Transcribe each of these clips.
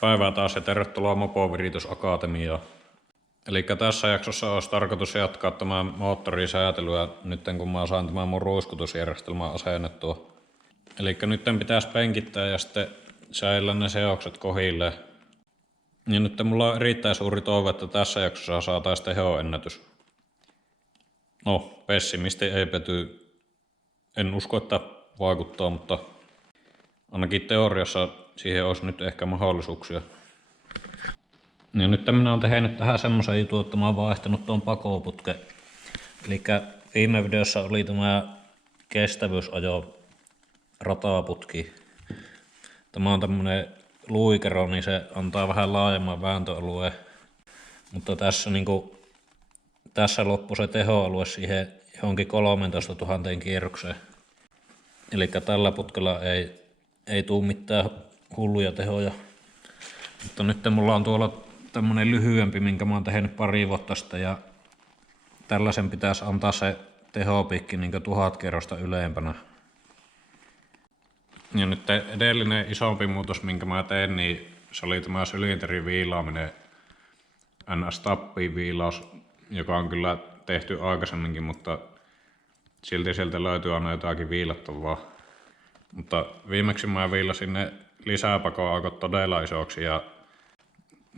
Päivää taas ja tervetuloa Mopoviritysakatemiaan. Eli tässä jaksossa olisi tarkoitus jatkaa tämän moottorin säätelyä nyt kun mä saan tämän mun ruiskutusjärjestelmän asennettua. Eli nyt pitäisi penkittää ja sitten säillä ne seokset kohilleen. Ja nyt mulla on erittäin suuri toive, että tässä jaksossa saataisiin tehoennätys. No, pessimisti ei pety. En usko, että vaikuttaa, mutta ainakin teoriassa siihen olisi nyt ehkä mahdollisuuksia. Ja nyt minä olen tehnyt tähän semmoisen jutun, että mä oon vaihtanut tuon pakoputken. Eli viime videossa oli tämä kestävyysajo rataputki. Tämä on tämmönen luikero, niin se antaa vähän laajemman vääntöalueen. Mutta tässä loppui se tehoalue siihen johonkin 13 000 kierrokseen. Eli tällä putkella ei tule mitään hulluja tehoja. Mutta nyt mulla on tuolla tämmönen lyhyempi, minkä mä oon tehnyt pari vuotta sitten, ja tällaisen pitäisi antaa se tehopiikki 1000 kerrosta ylempänä. Ja nyt edellinen isompi muutos, minkä mä tein, niin se oli tämä sylinterin viilaaminen, NS-tappiin viilaus, joka on kyllä tehty aikaisemminkin, mutta silti sieltä löytyy aina jotakin viilattavaa. Mutta viimeksi mä viilasin ne lisäpakoaukot todella isoksi ja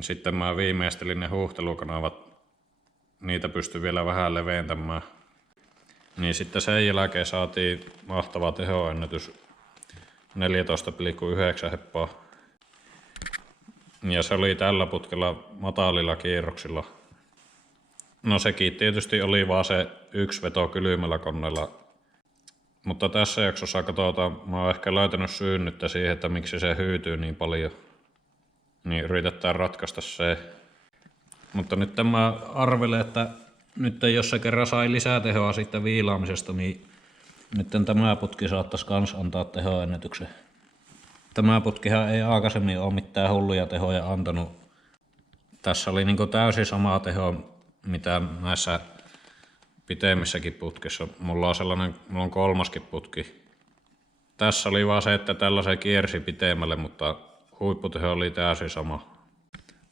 sitten mä viimeistelin ne huuhtelukanavat, niitä pystyi vielä vähän leventämään. Niin sitten sen jälkeen saatiin mahtava tehoennätys 14,9 heppaa. Ja se oli tällä putkella matalilla kierroksilla. No sekin tietysti oli vaan se yksi veto kylmällä koneella. Mutta tässä jaksossa katsotaan, mä oon ehkä löytänyt syyn nyt siihen, että miksi se hyytyy niin paljon. Niin yritetään ratkaista se. Mutta nyt mä arvelen, että nyt jos se kerran sai lisää tehoa siitä viilaamisesta, niin nyt tämä putki saattaisi kans antaa tehoennätyksen. Tämä putkihan ei aikaisemmin ole mitään hulluja tehoja antanut. Tässä oli täysin sama teho, mitä näissä pitemmissäkin putkissa. Mulla on kolmaskin putki. Tässä oli vaan se, että tällä se kiersi pitemmälle, mutta huipputeho oli täysin sama.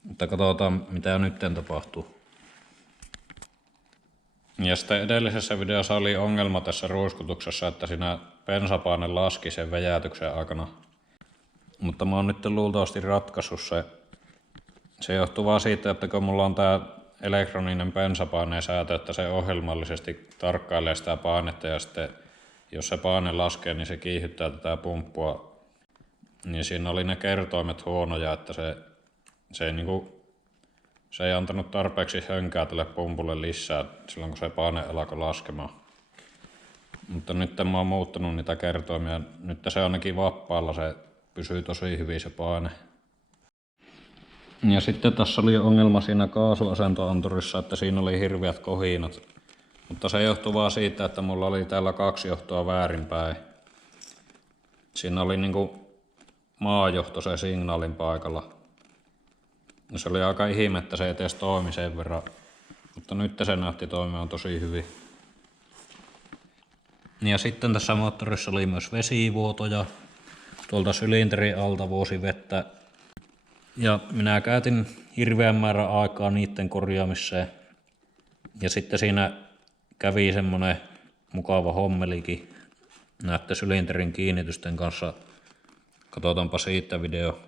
Mutta katsotaan mitä nyt tapahtuu. Ja sitten edellisessä videossa oli ongelma tässä ruiskutuksessa, että siinä bensapaine laski sen vejätyksen aikana. Mutta mä oon nyt luultavasti ratkaissut se. Se johtuu vaan siitä, että kun mulla on tää elektroninen bensapaineen säätö, että se ohjelmallisesti tarkkailee sitä painetta ja sitten jos se paine laskee, niin se kiihyttää tätä pumppua. Niin siinä oli ne kertoimet huonoja, että se ei antanut tarpeeksi hönkää tälle pumpulle lisää silloin kun se paine alkoi laskemaan. Mutta nyt mä oon muuttanut niitä kertoimia. Nyt se ainakin vapaalla se pysyy tosi hyvin se paine. Ja sitten tässä oli ongelma siinä kaasuasentoanturissa, että siinä oli hirveät kohinat. Mutta se johtuu vaan siitä, että mulla oli täällä 2 johtoa väärinpäin. Siinä oli maajohto se signaalin paikalla. Ja se oli aika ihme, että se ei edes toimi sen verran. Mutta nyt se näytti toimimaan tosi hyvin. Ja sitten tässä moottorissa oli myös vesivuotoja. Tuolta sylinterin alta vuosi vettä. Ja minä käytin hirveän määrän aikaa niiden korjaamiseen. Ja sitten siinä kävi semmonen mukava hommelikin näette sylinterin kiinnitysten kanssa. Katsotaanpa siitä video.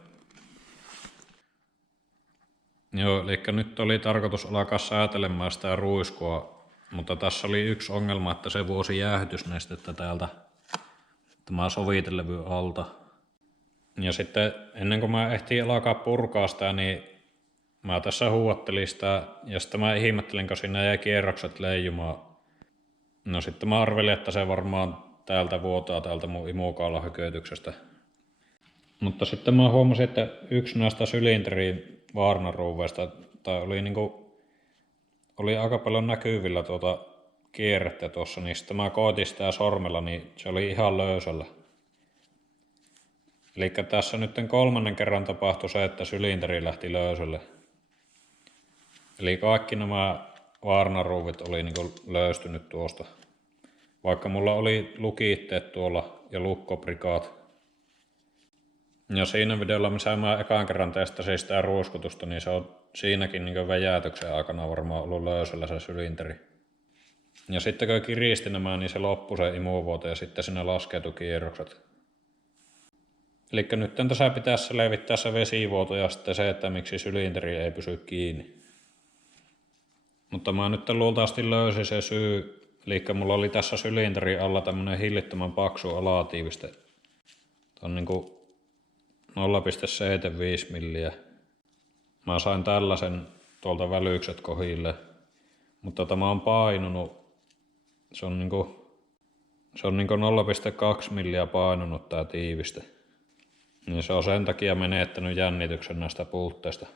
Joo, eli nyt oli tarkoitus alkaa säätelemään sitä ruiskua, mutta tässä oli yksi ongelma, että se vuosi jäähytysnestettä täältä tämä sovitelevy alta. Ja sitten ennen kuin mä ehtiin alkaa purkaa sitä, niin mä tässä huuattelin sitä ja sitten mä ihmettelin, kun siinä jäi kierrokset leijumaan. No sitten mä arvelin, että se varmaan täältä vuotaa täältä mun imukaulahökötyksestä. Mutta sitten mä huomasin, että yksi näistä sylinterin vaarnaruuveista oli aika paljon näkyvillä kierrettä tuossa, niin sitten mä koitin sitä sormella, niin se oli ihan löysällä. Eli tässä nyt 3. kerran tapahtui se, että sylinteri lähti löysälle. Eli kaikki nämä vaarnaruuvit oli löystynyt tuosta. Vaikka mulla oli lukiitteet tuolla ja lukkoprikaat. Ja siinä videolla, missä mä ekaan kerran testasin sitä ruuskutusta, niin se on siinäkin niin väjäytyksen aikana varmaan ollut löysällä se sylinteri. Ja sitten kun kiristi nämä, niin se loppui se imuvuoto ja sitten sinne laskeutui kierrokset. Eli nyt tässä pitäisi selvittää se vesivuoto ja sitten se, että miksi sylinteri ei pysy kiinni. Mutta mä nyt luultavasti löysin se syy. Eli mulla oli tässä sylinterin alla tämmönen hillittömän paksu alatiiviste. Tämä on niinku 0,75 milliä. Mä sain tällaisen tuolta välykset kohille. Mutta tämä on painunut. Se on niinku 0,2 milliä painunut tää tiiviste. Niin se on sen takia menettänyt jännityksen näistä puutteista.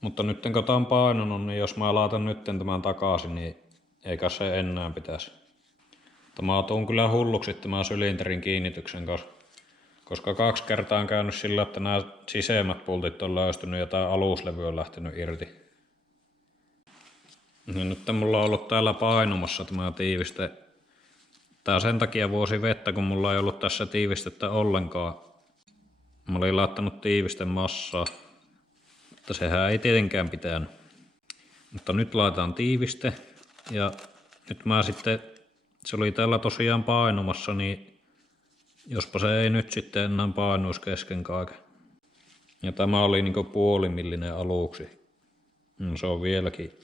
Mutta nyt kun tää on painunut, niin jos mä laitan nyt tämän takaisin, niin eikä se enää pitäisi. Mä tuun kyllä hulluksi tämän sylinterin kiinnityksen kanssa. Koska 2 kertaa on käynyt sillä, että nämä siseimmät pultit on löystynyt ja tää aluslevy on lähtenyt irti. Niin nyt mulla on ollut täällä painumassa tämä tiiviste. Tää sen takia vuosi vettä, kun mulla ei ollut tässä tiivistettä ollenkaan. Mä olin laittanut tiivisten massaa. Mutta sehän ei tietenkään pitänyt. Mutta nyt laitetaan tiiviste. Ja nyt mä sitten, se oli täällä tosiaan painumassa, niin jospa se ei nyt sitten enää painuisi kesken kaiken. Ja tämä oli niinku puolimillinen aluksi. No, se on vieläkin.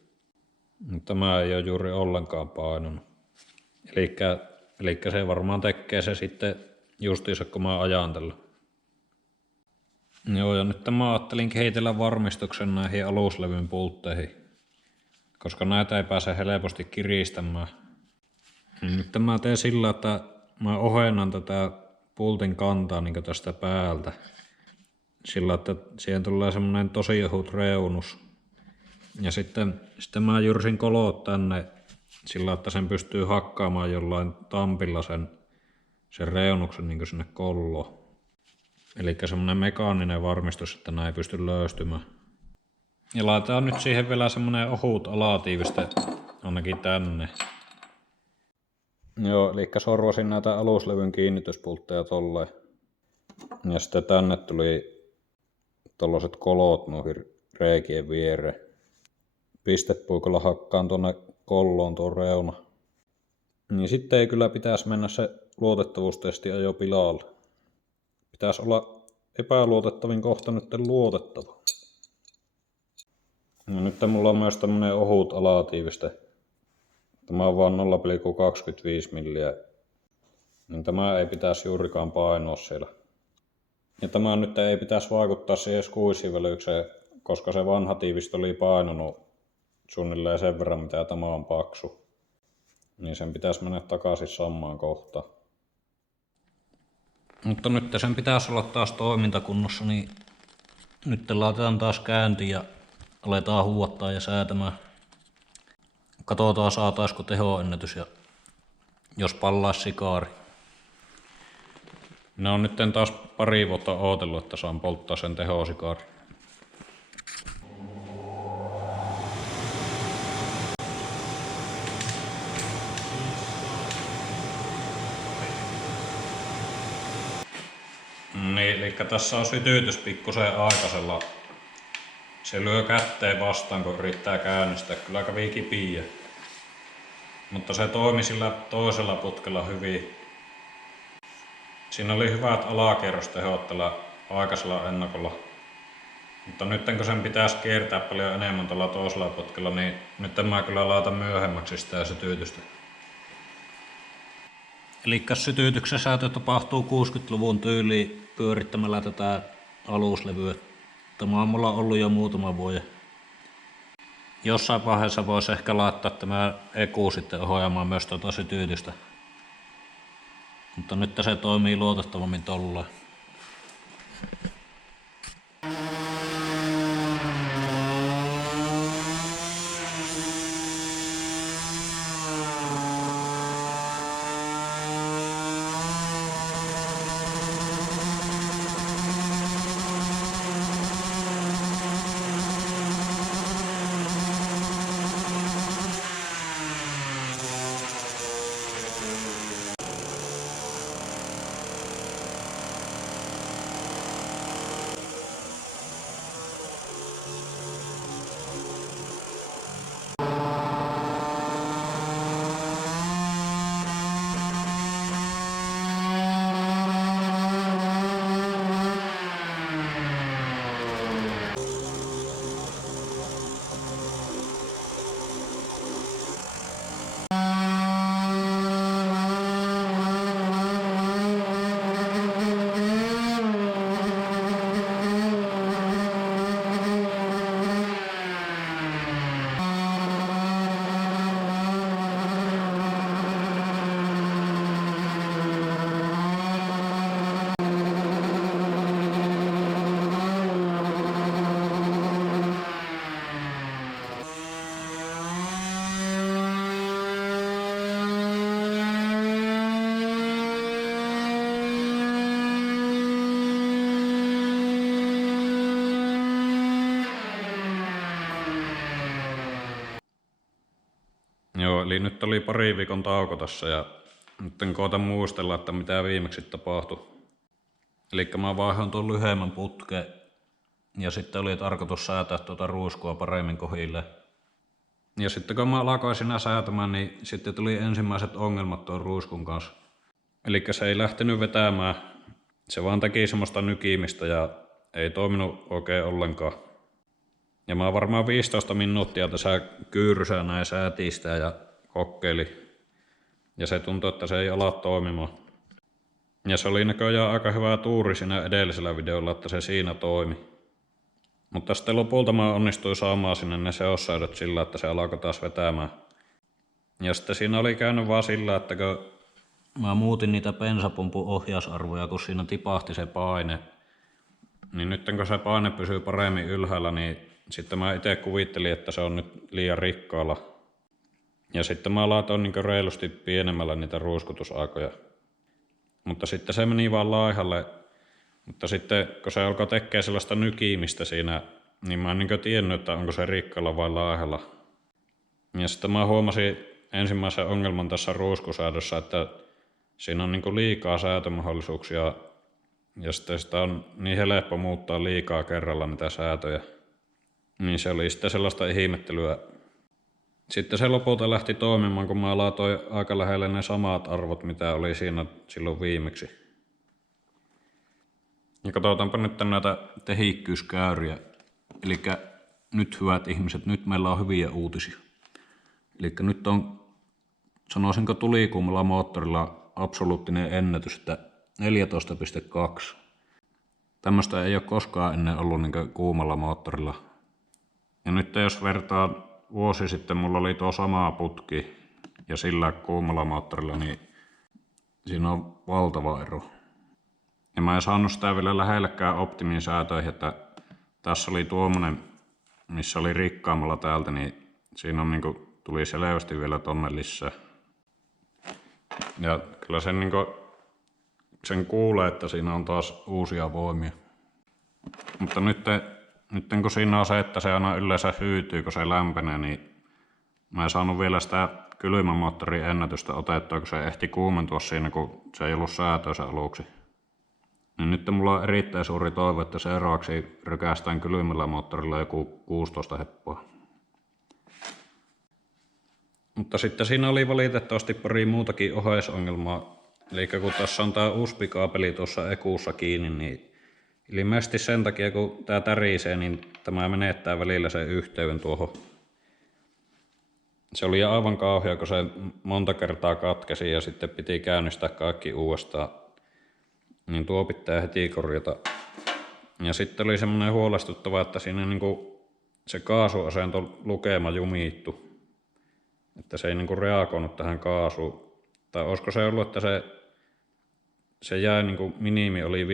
Mutta tämä ei ole juuri ollenkaan painunut. Elikkä se varmaan tekee se sitten justiinsa kun mä ajan tällä. Joo, ja nyt mä ajattelin kehitellä varmistuksen näihin aluslevyn pultteihin. Koska näitä ei pääse helposti kiristämään. Nyt mä teen sillä, että mä ohennan tätä pultin kantaa niin tästä päältä. Sillä, että siihen tulee semmonen tosi ohut reunus. Ja sitten mä jyrsin kolot tänne sillä, että sen pystyy hakkaamaan jollain tampilla sen reunuksen niin sinne kolloon. Elikkä semmonen mekaaninen varmistus, että nää ei pysty löystymään. Ja laitetaan nyt siihen vielä semmonen ohut alatiiviste ainakin tänne. Joo, eli sorvasin näitä aluslevyn kiinnityspultteja tolleen. Ja sitten tänne tuli tollaset kolot noihin reikien viereen. Pistepuikolla hakkaan tuonne kolloon tuon reuna. Niin sitten ei kyllä pitäisi mennä se luotettavuustesti jo pilalle. Pitäisi olla epäluotettavin kohta nyt luotettava. Ja nyt mulla on myös tämmönen ohut alatiiviste. Tämä on vaan 0,25 milliä. Niin tämä ei pitäisi juurikaan painoa siellä. Ja tämä nyt ei pitäisi vaikuttaa siihen skuissivälykseen, koska se vanha tiivistö oli painunut suunnilleen sen verran mitä tämä on paksu. Niin sen pitäisi mennä takaisin samaan kohtaan. Mutta nyt sen pitäisi olla taas toimintakunnossa, niin nyt laitetaan taas käyntiin ja aletaan huuattaa ja säätämään. Katsotaan saataisiko tehoennätys ja jos pallaa sikaari. Minä on nyt taas pari vuotta ootellut, että saan polttaa sen tehosikaari. Niin, eli tässä on sytytys pikkusen aikaisella. Se lyö kätteen vastaan, kun yrittää käynnistää. Kyllä kävi kipiä. Mutta se toimi sillä toisella putkella hyvin. Siinä oli hyvät alakerrostehot tällä aikaisella ennakolla. Mutta nyt kun sen pitäisi kiertää paljon enemmän tuolla toisella putkella, niin nyt mä kyllä laitan myöhemmäksi sitä sytytystä. Eli sytytyksen säätö tapahtuu 60-luvun tyyliin pyörittämällä tätä aluslevyä. Tämä on mulla ollut jo muutama vuoden. Jossain vaiheessa voisi ehkä laittaa tämä EQ sitten ohjaamaan myös tuota sytytystä. Mutta nyt se toimii luotettavammin tollaan. eli nyt oli pari viikon tauko tässä ja nyt koitan muistella, että mitä viimeksi tapahtui. Eli mä vaihoin tuon lyhyemmän putkeen ja sitten oli tarkoitus säätää tuota ruiskua paremmin kohille. Ja sitten kun mä alkoin siinä säätämään, niin sitten tuli ensimmäiset ongelmat tuon ruiskun kanssa. Eli se ei lähtenyt vetämään, se vaan teki semmoista nykimistä ja ei toiminut oikein ollenkaan. Ja mä varmaan 15 minuuttia tässä kyyrysää näin säätiin sitä ja kokeili. Ja se tuntui, että se ei ala toimimaan. Ja se oli näköjään aika hyvä tuuri siinä edellisellä videolla, että se siinä toimi. Mutta sitten lopulta mä onnistuin saamaan sinne ne seossäädöt sillä, että se alkoi taas vetämään. Ja sitten siinä oli käynyt vaan sillä, että kun mä muutin niitä bensapumpun ohjausarvoja, kun siinä tipahti se paine, niin nyt kun se paine pysyy paremmin ylhäällä, niin sitten mä itse kuvittelin, että se on nyt liian rikkaalla. Ja sitten mä laitoin niin reilusti pienemmällä niitä ruiskutusaikoja. Mutta sitten se meni vaan laihalle. Mutta sitten kun se alkoi tekemään sellaista nykimistä siinä, niin mä en niin tiennyt, että onko se rikkaalla vai laihalla. Ja sitten mä huomasin ensimmäisen ongelman tässä ruiskusäädössä, että siinä on niin liikaa säätömahdollisuuksia. Ja sitten sitä on niin helppo muuttaa liikaa kerralla niitä säätöjä. Niin se oli sitten sellaista ihmettelyä. Sitten se lopulta lähti toimimaan, kun mä laitoin aika lähelle ne samat arvot, mitä oli siinä silloin viimeksi. Ja katsotaanpa nyt näitä tehikkyyskäyriä. Eli nyt hyvät ihmiset, nyt meillä on hyviä uutisia. Eli nyt on, sanoisinko tulikuumalla moottorilla absoluuttinen ennätys, että 14,2. Tämmöistä ei ole koskaan ennen ollut niin kuumalla moottorilla. Ja nyt jos vertaa vuosi sitten, mulla oli tuo sama putki ja sillä kuumalla moottorilla, niin siinä on valtava ero. Ja mä en saanut sitä vielä lähellekään optimin säätöihin, että tässä oli tuommoinen, missä oli rikkaammalla täältä, niin siinä on niinku, tuli selvästi vielä tonne lisää. Ja kyllä sen, niinku, sen kuulee, että siinä on taas uusia voimia. Mutta nyt kun siinä on se, että se aina yleensä hyytyy, kun se lämpenee, niin mä en saanut vielä sitä kylmämoottorin ennätystä otettua, kun se ehti kuumentua siinä, kun se ei ollut säätöisen aluksi. Niin nyt mulla on erittäin suuri toivo, että seuraavaksi rykästään kylmällä moottorilla joku 16 heppoa. Mutta sitten siinä oli valitettavasti pari muutakin oheisongelmaa. Eli kun tässä on tää USB-kaapeli tuossa ekuussa kiinni, niin ilmeisesti sen takia kun tää tärisee, niin tämä menettää välillä sen yhteyden tuohon. Se oli aivan kauhea, kun se monta kertaa katkesi ja sitten piti käynnistää kaikki uudestaan. Niin tuo pitää heti korjata. Ja sitten oli semmoinen huolestuttava, että siinä niinku se kaasuasento lukema jumittu. Että se ei niinku reagoinut tähän kaasuun. Tai olisiko se ollut, että se jäi niinku minimi oli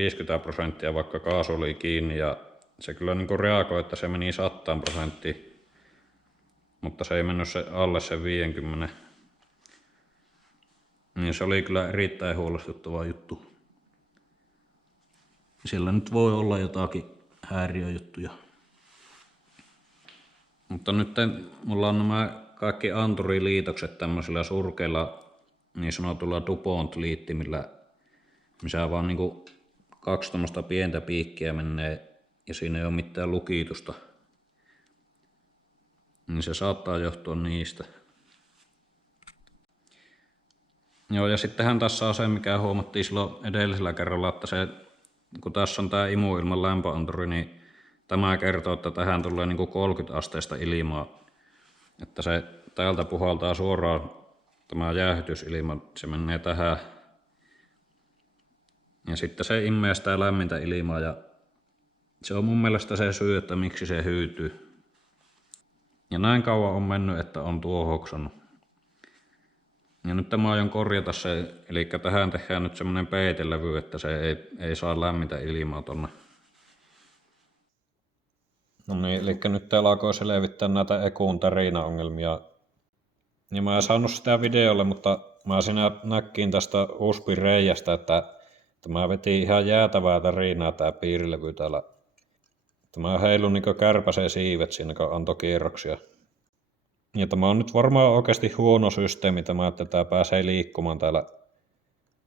50%, vaikka kaasu oli kiinni ja se kyllä niinku reagoi, että se meni 100%. Mutta se ei mennyt se alle sen 50. Niin se oli kyllä erittäin huolestuttava juttu. Siellä nyt voi olla jotakin häiriöjuttuja. Mutta nyt mulla on nämä kaikki anturiliitokset tämmöisillä surkeilla niin sanotulla DuPont-liittimillä, missä vaan niinku 2 tommoista pientä piikkiä menee ja siinä ei ole mitään lukitusta. Niin se saattaa johtua niistä. Joo, ja sittenhän tässä on se, mikä huomattiin silloin edellisellä kerralla, että se, kun tässä on tää imuilman lämpöanturi, niin tämä kertoo, että tähän tulee niinku 30 asteista ilmaa. Että se täältä puhaltaa suoraan tämä jäähytysilma, se menee tähän. Ja sitten se imee sitä lämmintä ilmaa ja se on mun mielestä se syy, että miksi se hyytyy. Ja näin kauan on mennyt, että on tuo hoksannut. Ja nyt mä aion korjata se, eli tähän tehdään nyt semmonen peitelevy, että se ei saa lämmintä ilmaa tonne. No niin, eli nyt täällä alkoi selvittää näitä ekuun tärinaongelmia. Ja mä en saanut sitä videolle, mutta mä siinä näkkiin tästä USB-reiästä, että tämä veti ihan jäätävää tärinää tää piirilevy täällä. Tämä heilui niin kuin kärpäseen siivet siinä, kun antoi kierroksia. Ja tämä on nyt varmaan oikeasti huono systeemi tämä, että tämä pääsee liikkumaan täällä.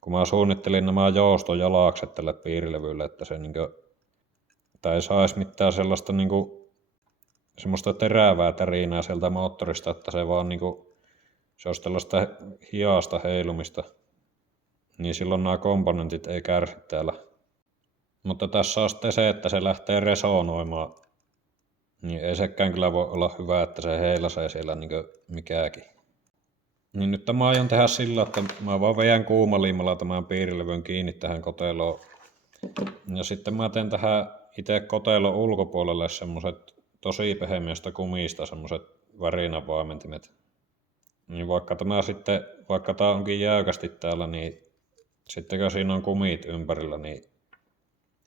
Kun mä suunnittelin nämä joustojalakset tälle piirilevylle, että se tai ei saisi mitään sellaista semmoista terävää tärinää sieltä moottorista, että se vaan se olisi tällaista hiasta heilumista, niin silloin nämä komponentit ei kärsi täällä. Mutta tässä on sitten se, että se lähtee resonoimaan, niin ei sekään kyllä voi olla hyvä, että se heilasee siellä mikäkin. Niin nyt mä aion tehdä sillä, että mä vaan veän kuumaliimalla tämän piirilevyn kiinni tähän koteloon. Ja sitten mä teen tähän itse kotelon ulkopuolelle semmoset tosi pehmeästä kumista semmoset värinävaimentimet. Niin vaikka tää onkin jäykästi täällä, niin sitten kun siinä on kumit ympärillä, niin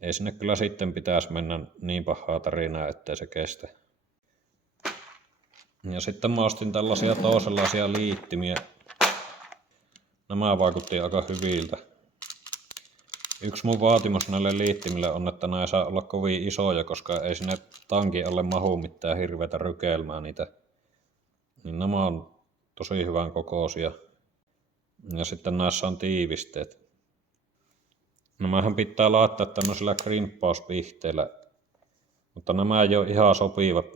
ei sinne kyllä sitten pitäisi mennä niin pahaa tarinaa, ettei se kestä. Ja sitten mä ostin tällaisia toisenlaisia liittimiä. Nämä vaikutti aika hyviltä. Yksi mun vaatimus näille liittimille on, että nämä ei saa olla kovin isoja, koska ei sinne tankin alle mahu mitään hirveätä rykelmää niitä. Niin nämä on tosi hyvän kokoisia. Ja sitten näissä on tiivisteet. Nämähän pitää laittaa tämmöisellä krimppauspihteellä, mutta nämä ei ole ihan sopivat.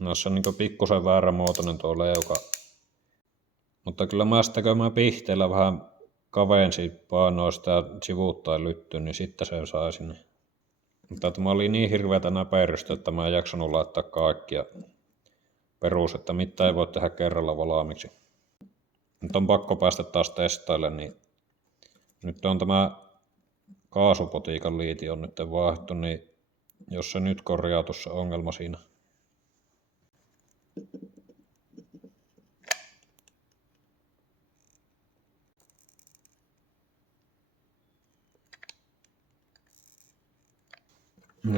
Näissä on pikkusen vääränmuotoinen tuo leuka. Mutta kyllä kun mä pihteellä vähän kavensin painoista ja sivuuttain lyttyyn, niin sitten se sai sinne. Mutta tämä oli niin hirveätä näperrystä, että mä en jaksanut laittaa kaikkia perus, että mitään ei voi tehdä kerralla valmiiksi. Nyt on pakko päästä taas testaille, niin nyt on tämä kaasupotiikan liiti on nyt vaihdettu, niin jos se nyt korjautuu se ongelma siinä.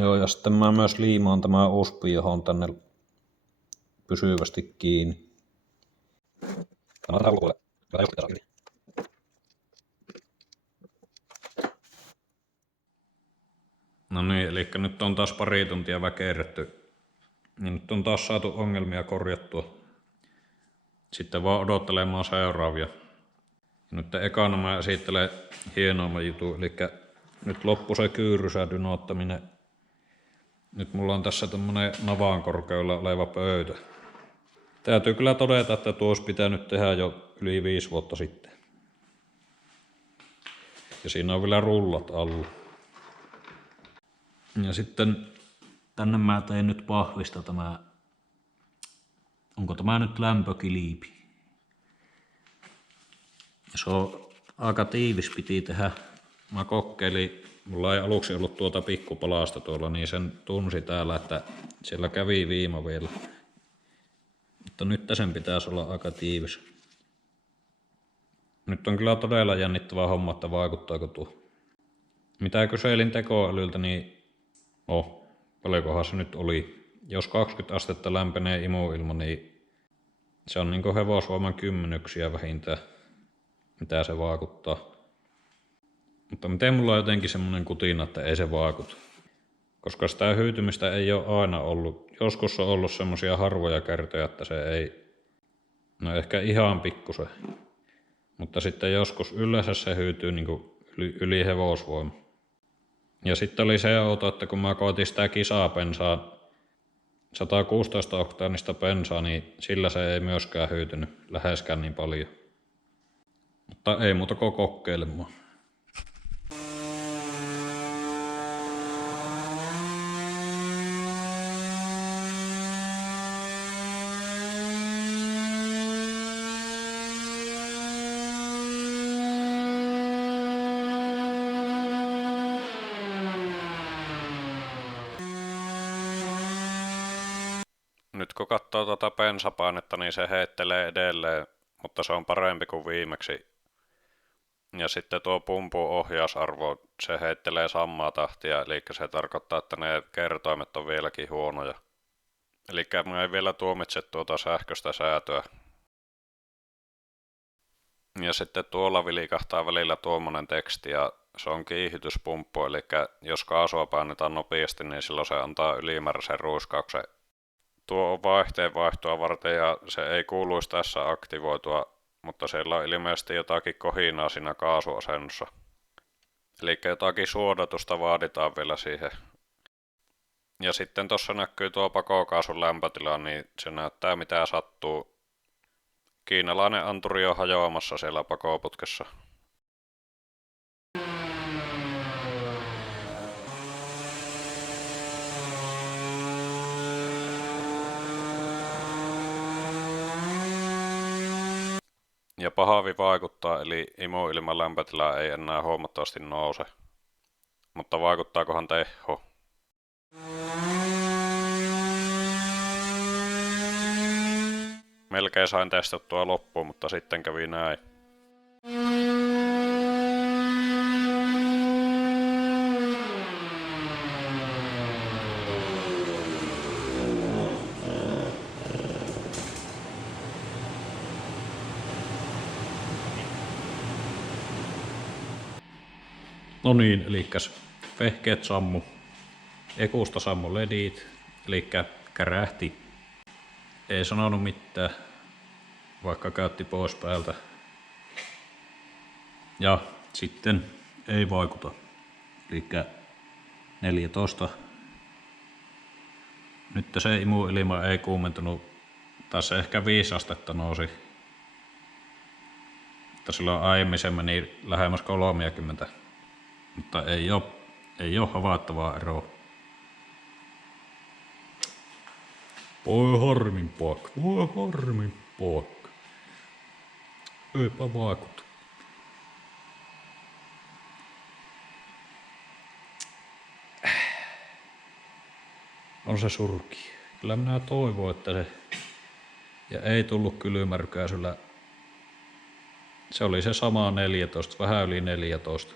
Joo, ja sitten mä myös liimaan tämä uspi, johon tänne pysyvästi kiinni. No niin, eli nyt on taas pari tuntia väkerretty. Niin nyt on taas saatu ongelmia korjattua. Sitten vaan odottelemaan seuraavia. Nyt ekana mä esittelen hienoimman jutun, eli nyt loppu se kyyrysädyn ottaminen. Nyt mulla on tässä tämmönen navan korkeudella oleva pöytä. Täytyy kyllä todeta, että tuo olisi pitänyt tehdä jo yli 5 vuotta sitten. Ja siinä on vielä rullat alla. Ja sitten tänne mä tein nyt pahvista tämä, onko tämä nyt lämpökiliipi. Ja se on aika tiivis, piti tehdä. Mä kokeilin, mulla ei aluksi ollut tuota pikkupalasta tuolla, niin sen tunsi täällä, että siellä kävi viima vielä. Mutta nyt sen pitäisi olla aika tiivis. Nyt on kyllä todella jännittävä homma, että vaikuttaako tuo. Mitä kyselin tekoälyltä, niin paljonkohan se nyt oli. Jos 20 astetta lämpenee imuilma, niin se on niinku hevosvoiman kymmenyksiä vähintään, mitä se vaikuttaa. Mutta miten mulla on jotenkin semmonen kutina, että ei se vaikuta. Koska sitä hyytymistä ei ole aina ollut. Joskus on ollut semmosia harvoja kertoja, että se ei, no ehkä ihan pikkusen. Mutta sitten joskus yleensä se hyytyy niinku yli hevosvoima. Ja sitten oli se outo, että kun mä koitin sitä kisapensaa, 116 oktaanista pensaa, niin sillä se ei myöskään hyytynyt läheskään niin paljon. Mutta ei muuta kuin kokeilemaan. Nyt kun katsoo tuota bensapainetta, niin se heittelee edelleen, mutta se on parempi kuin viimeksi. Ja sitten tuo pumpun ohjausarvo, se heittelee samaa tahtia, eli se tarkoittaa, että ne kertoimet on vieläkin huonoja. Eli mä ei vielä tuomitse tuota sähköistä säätöä. Ja sitten tuolla vilikahtaa välillä tuommoinen teksti, ja se on kiihdytyspumppu, eli jos kaasua painetaan nopeasti, niin silloin se antaa ylimääräisen ruiskauksen Tuo on vaihteenvaihtoa varten ja se ei kuuluisi tässä aktivoitua, mutta siellä on ilmeisesti jotakin kohinaa siinä kaasuasennossa. Eli jotakin suodatusta vaaditaan vielä siihen. Ja sitten tuossa näkyy tuo pakokaasun lämpötila, niin se näyttää mitä sattuu. Kiinalainen anturi on hajoamassa siellä pakoputkessa. Ja pahavi vaikuttaa, eli imuilman lämpötila ei enää huomattavasti nouse. Mutta vaikuttaakohan teho? Melkein sain testattua loppuun, mutta sitten kävi näin. No niin, elikkäs vehkeet sammu. Ekusta sammu ledit, elikkä kärähti. Ei sanonut mitään, vaikka käytti pois päältä. Ja sitten ei vaikuta. Elikkä 14. Nyt se imuilma ei kuumentunut. Tässä ehkä 5 astetta nousi. Mutta silloin aiemmin se meni lähemmäs 30. Mutta ei oo havaittavaa eroa. Voi harmin paikka. Eipä vaikuta. On se surki. Kyllä minä toivon, että se... Ja ei tullut kylmärkäisyllä. Se oli se sama 14, vähän yli 14.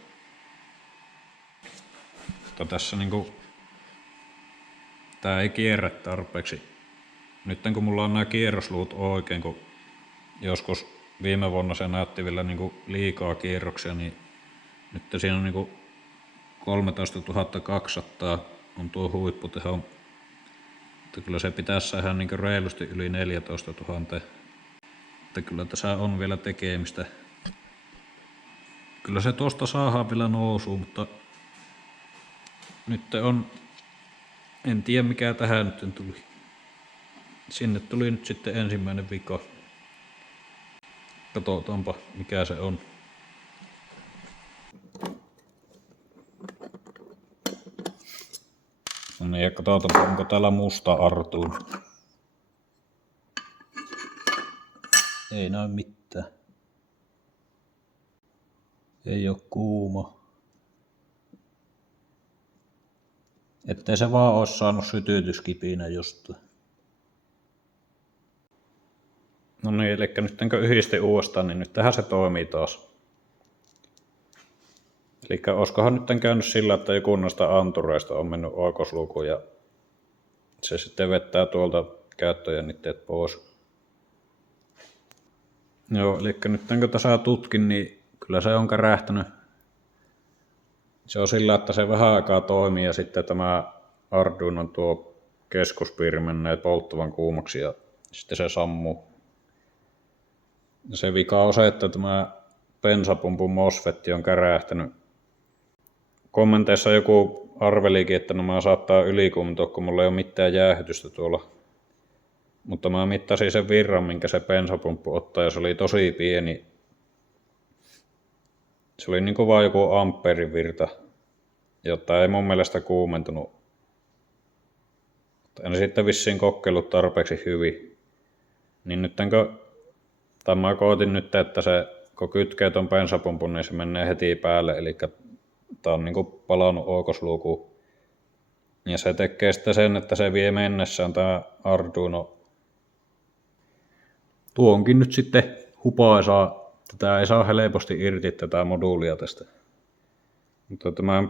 Mutta tässä niinku... Tää ei kierrä tarpeeksi. Nyt kun mulla on nämä kierrosluut oikein, kun joskus viime vuonna se näytti vielä niinku liikaa kierroksia, niin nyt siinä on niinku 13 200 on tuo huipputeho. Mutta kyllä se pitäisi saada niinku reilusti yli 14 000. Että kyllä tässä on vielä tekemistä. Kyllä se tosta saadaan vielä nousuun, mutta nyt on... En tiedä mikä tähän nyt tuli. Sinne tuli nyt sitten ensimmäinen vika. Katsotaanpa mikä se on. No niin, ja katsotaanpa onko täällä musta artuun. Ei näy mitään. Ei oo kuuma. Ettei se vaan ois saanut sytytyskipinä jostain. No niin, eli nyt kun yhdistin uudestaan, niin nyt tähän se toimii taas. Eli olisikohan nyt käynyt sillä, että joku noista antureista on mennyt oikoslukuun ja se sitten vettää tuolta käyttöjännitteet pois. Joo, eli nyt kun tässä tutkin, niin kyllä se on kärähtänyt. Se on sillä, että se vähän aikaa toimii ja sitten tämä Arduinon tuo keskuspiiri menee polttavan kuumaksi ja sitten se sammuu. Se vika on se, että tämä bensapumpun MOSFET on kärähtänyt. Kommenteissa joku arvelikin, että nämä saattaa ylikuumentua, kun mulla ei ole mitään jäähytystä tuolla. Mutta mä mittasin sen virran, minkä se bensapumppu ottaa, ja se oli tosi pieni. Se oli niinku vaan joku ampeerin virta, jotta ei mun mielestä kuumentunut. En sitten vissiin kokeillut tarpeeksi hyvin. Niin nyt mä koitin nyt, että se, kun kytkee ton bensapumpun, niin se menee heti päälle, eli tää on niinku palannut oikoslukuun. Ja se tekee sitten sen, että se vie mennessään tää Arduino. Tuo onkin nyt sitten hupaisaa. Tätä ei saa helposti irti tätä moduulia tästä. Mutta tämä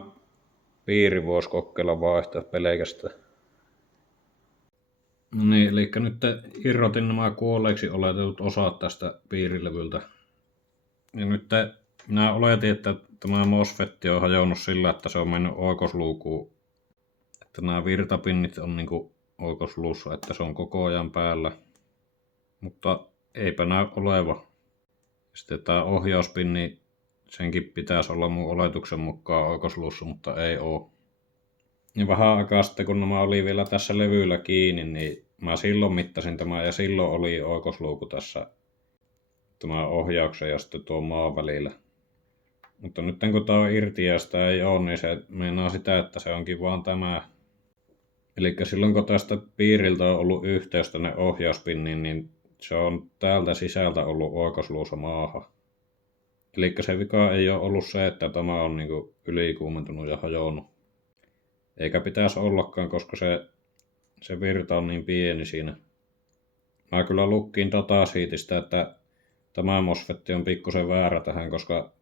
piiri voisi kokeilla vaihtaa pelkästään. No niin, eli nyt irrotin nämä kuolleiksi oletetut osat tästä piirilevyltä. Ja nyt minä oletin, että tämä MOSFET on hajonnut sillä, että se on mennyt oikoslukuun. Että nämä virtapinnit on niinku oikosluussa, että se on koko ajan päällä. Mutta eipä näy oleva. Sitten tää ohjauspinni, senkin pitäisi olla mun oletuksen mukaan oikosluussa, mutta ei oo. Ja vähän aikaa sitten, kun nämä oli vielä tässä levyllä kiinni, niin mä silloin mittasin tämän ja silloin oli oikosluuku tässä tämä ohjauksen ja sitten tuo maan välillä. Mutta nyt kun tää on irti ja sitä ei ole, niin se meinaa sitä, että se onkin vaan tämä. Eli silloin kun tästä piiriltä on ollut yhteys tänne ohjauspinniin, niin se on täältä sisältä ollut oikosluussa maahan. Eli se vika ei ole ollut se, että tämä on niinku ylikuumentunut ja hajonnut. Eikä pitäisi ollakaan, koska se virta on niin pieni siinä. Mä kyllä lukkiin datasiitistä, että tämä MOSFET on pikkusen väärä tähän, koska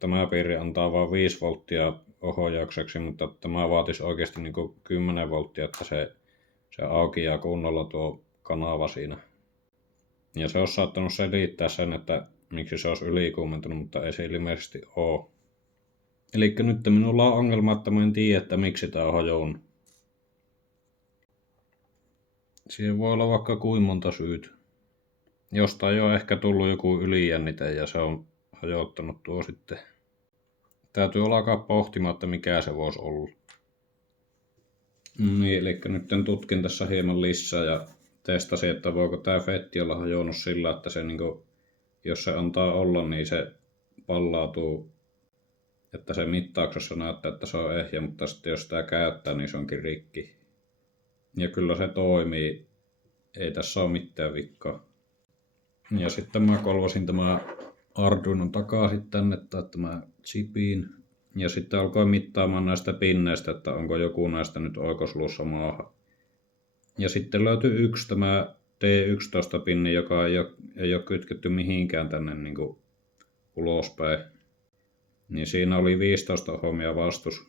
tämä piiri antaa vain 5 volttia ohjaukseksi, mutta tämä vaatisi oikeasti niin 10 volttia, että se aukeaa kunnolla tuo kanava siinä. Ja se olisi saattanut selittää sen, että miksi se olisi ylikuumentunut, mutta ei se ilmeisesti ole. Eli nyt minulla on ongelma, että mä en tiedä, että miksi tämä on hajonnut. Siihen voi olla vaikka kuin monta syytä. Jostain on ehkä tullut joku ylijännite ja se on hajottanut tuo sitten. Täytyy alkaa pohtimaan, että mikä se voisi olla. Niin, eli nyt tutkin tässä hieman lisää ja testasin, että voiko tämä fetti olla hajonnut sillä, että se jos se antaa olla, niin se pallautuu, että se mittauksessa näyttää, että se on ehjä, mutta sitten jos sitä käyttää, niin se onkin rikki. Ja kyllä se toimii. Ei tässä ole mitään vikkaa. Ja sitten mä kolvasin tämä Arduinon takaisin tänne tai tämä chipiin. Ja sitten alkoin mittaamaan näistä pinneistä, että onko joku näistä nyt oikosluussa maahan. Ja sitten löytyi yksi tämä T11-pinni, joka ei ole kytketty mihinkään tänne niin kuin ulospäin. Niin siinä oli 15 ohmia vastus.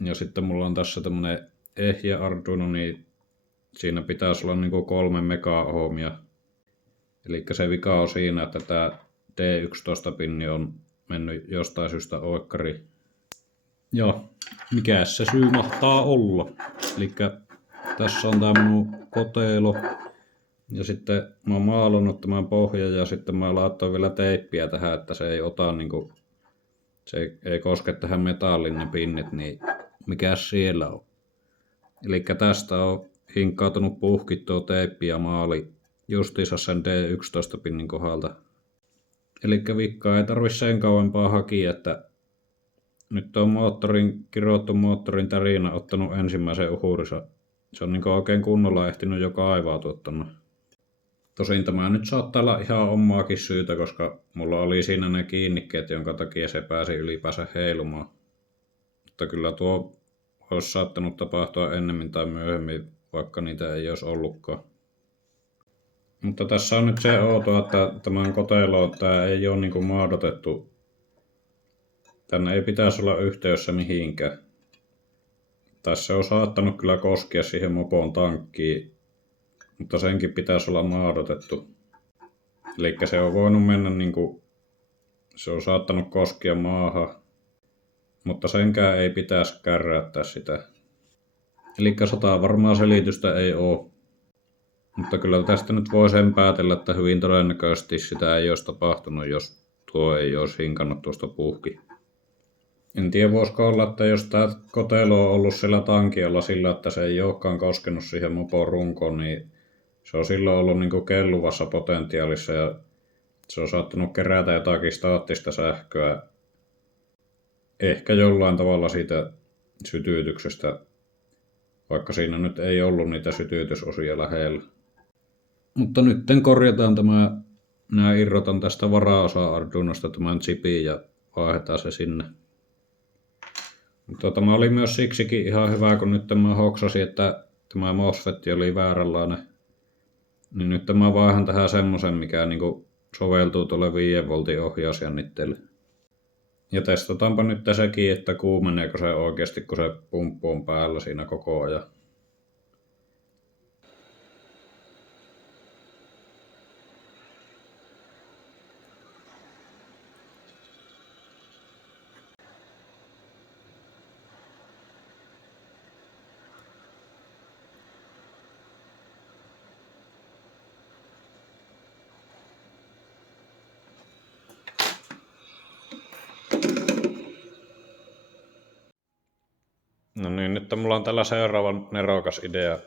Ja sitten mulla on tässä tämmönen ehjä Arduino, niin siinä pitäisi olla niin kuin 3 megaohmia. Eli se vika on siinä, että tämä T11-pinni on mennyt jostain syystä oikkari. Ja mikä se syy mahtaa olla? Eli tässä on tämä minun kotelo. Ja sitten mä oon maalannut tämän pohjan ja sitten mä laittoin vielä teippiä tähän, että se ei ota niinku, se ei koske tähän metalliin ne pinnit, niin mikä siellä on? Eli tästä on hinkkautunut puhkittua teippi ja maali justiinsa sen D11 pinnin kohdalta. Eli vikkaa ei tarvi sen kauempaa hakia, että nyt on kirottu moottorin tärinä ottanut ensimmäisen uhurinsa. Se on niin oikein kunnolla ehtinyt jo kaivautua tonne. Tosin tämä nyt saattaa olla ihan omaakin syytä, koska mulla oli siinä ne kiinnikkeet, jonka takia se pääsi ylipäänsä heilumaan. Mutta kyllä tuo olisi saattanut tapahtua ennemmin tai myöhemmin, vaikka niitä ei olisi ollutkaan. Mutta tässä on nyt se outo, että tämän koteloon tämä ei ole niin kuin maadotettu. Tänne ei pitäisi olla yhteydessä mihinkään. Tässä on saattanut kyllä koskea siihen mopon tankkiin, mutta senkin pitäisi olla maadotettu. Eli se on voinut mennä niin kuin, se on saattanut koskea maahan, mutta senkään ei pitäisi kärräyttää sitä. Eli varmaa selitystä ei ole. Mutta kyllä tästä nyt voi sen päätellä, että hyvin todennäköisesti sitä ei olisi tapahtunut, jos tuo ei olisi hinkannut tuosta puhki. En tiedä, voisiko olla, että jos tämä kotelo on ollut sillä tankiolla sillä, että se ei olekaan koskenut siihen mopon runkoon, niin se on silloin ollut niin kuin kelluvassa potentiaalissa ja se on saattanut kerätä jotakin staattista sähköä. Ehkä jollain tavalla siitä sytytyksestä, vaikka siinä nyt ei ollut niitä sytytysosia lähellä. Mutta nyt korjataan tämä, minä irrotan tästä varaosa Arduinosta tämän chipin ja vaihdetaan se sinne. Mutta tämä oli myös siksikin ihan hyvä, kun nyt mä hoksasin, että tämä MOSFET oli vääränlainen. Niin nyt mä vaihdan tähän semmosen, mikä niinku soveltuu tuolle 5 voltin ohjausjännitteelle. Ja testataanpa nyt sekin, että kuumeneeko se oikeasti, kun se pumppu on päällä siinä koko ajan. nyt mulla on tällä seuraavan nerokas idea.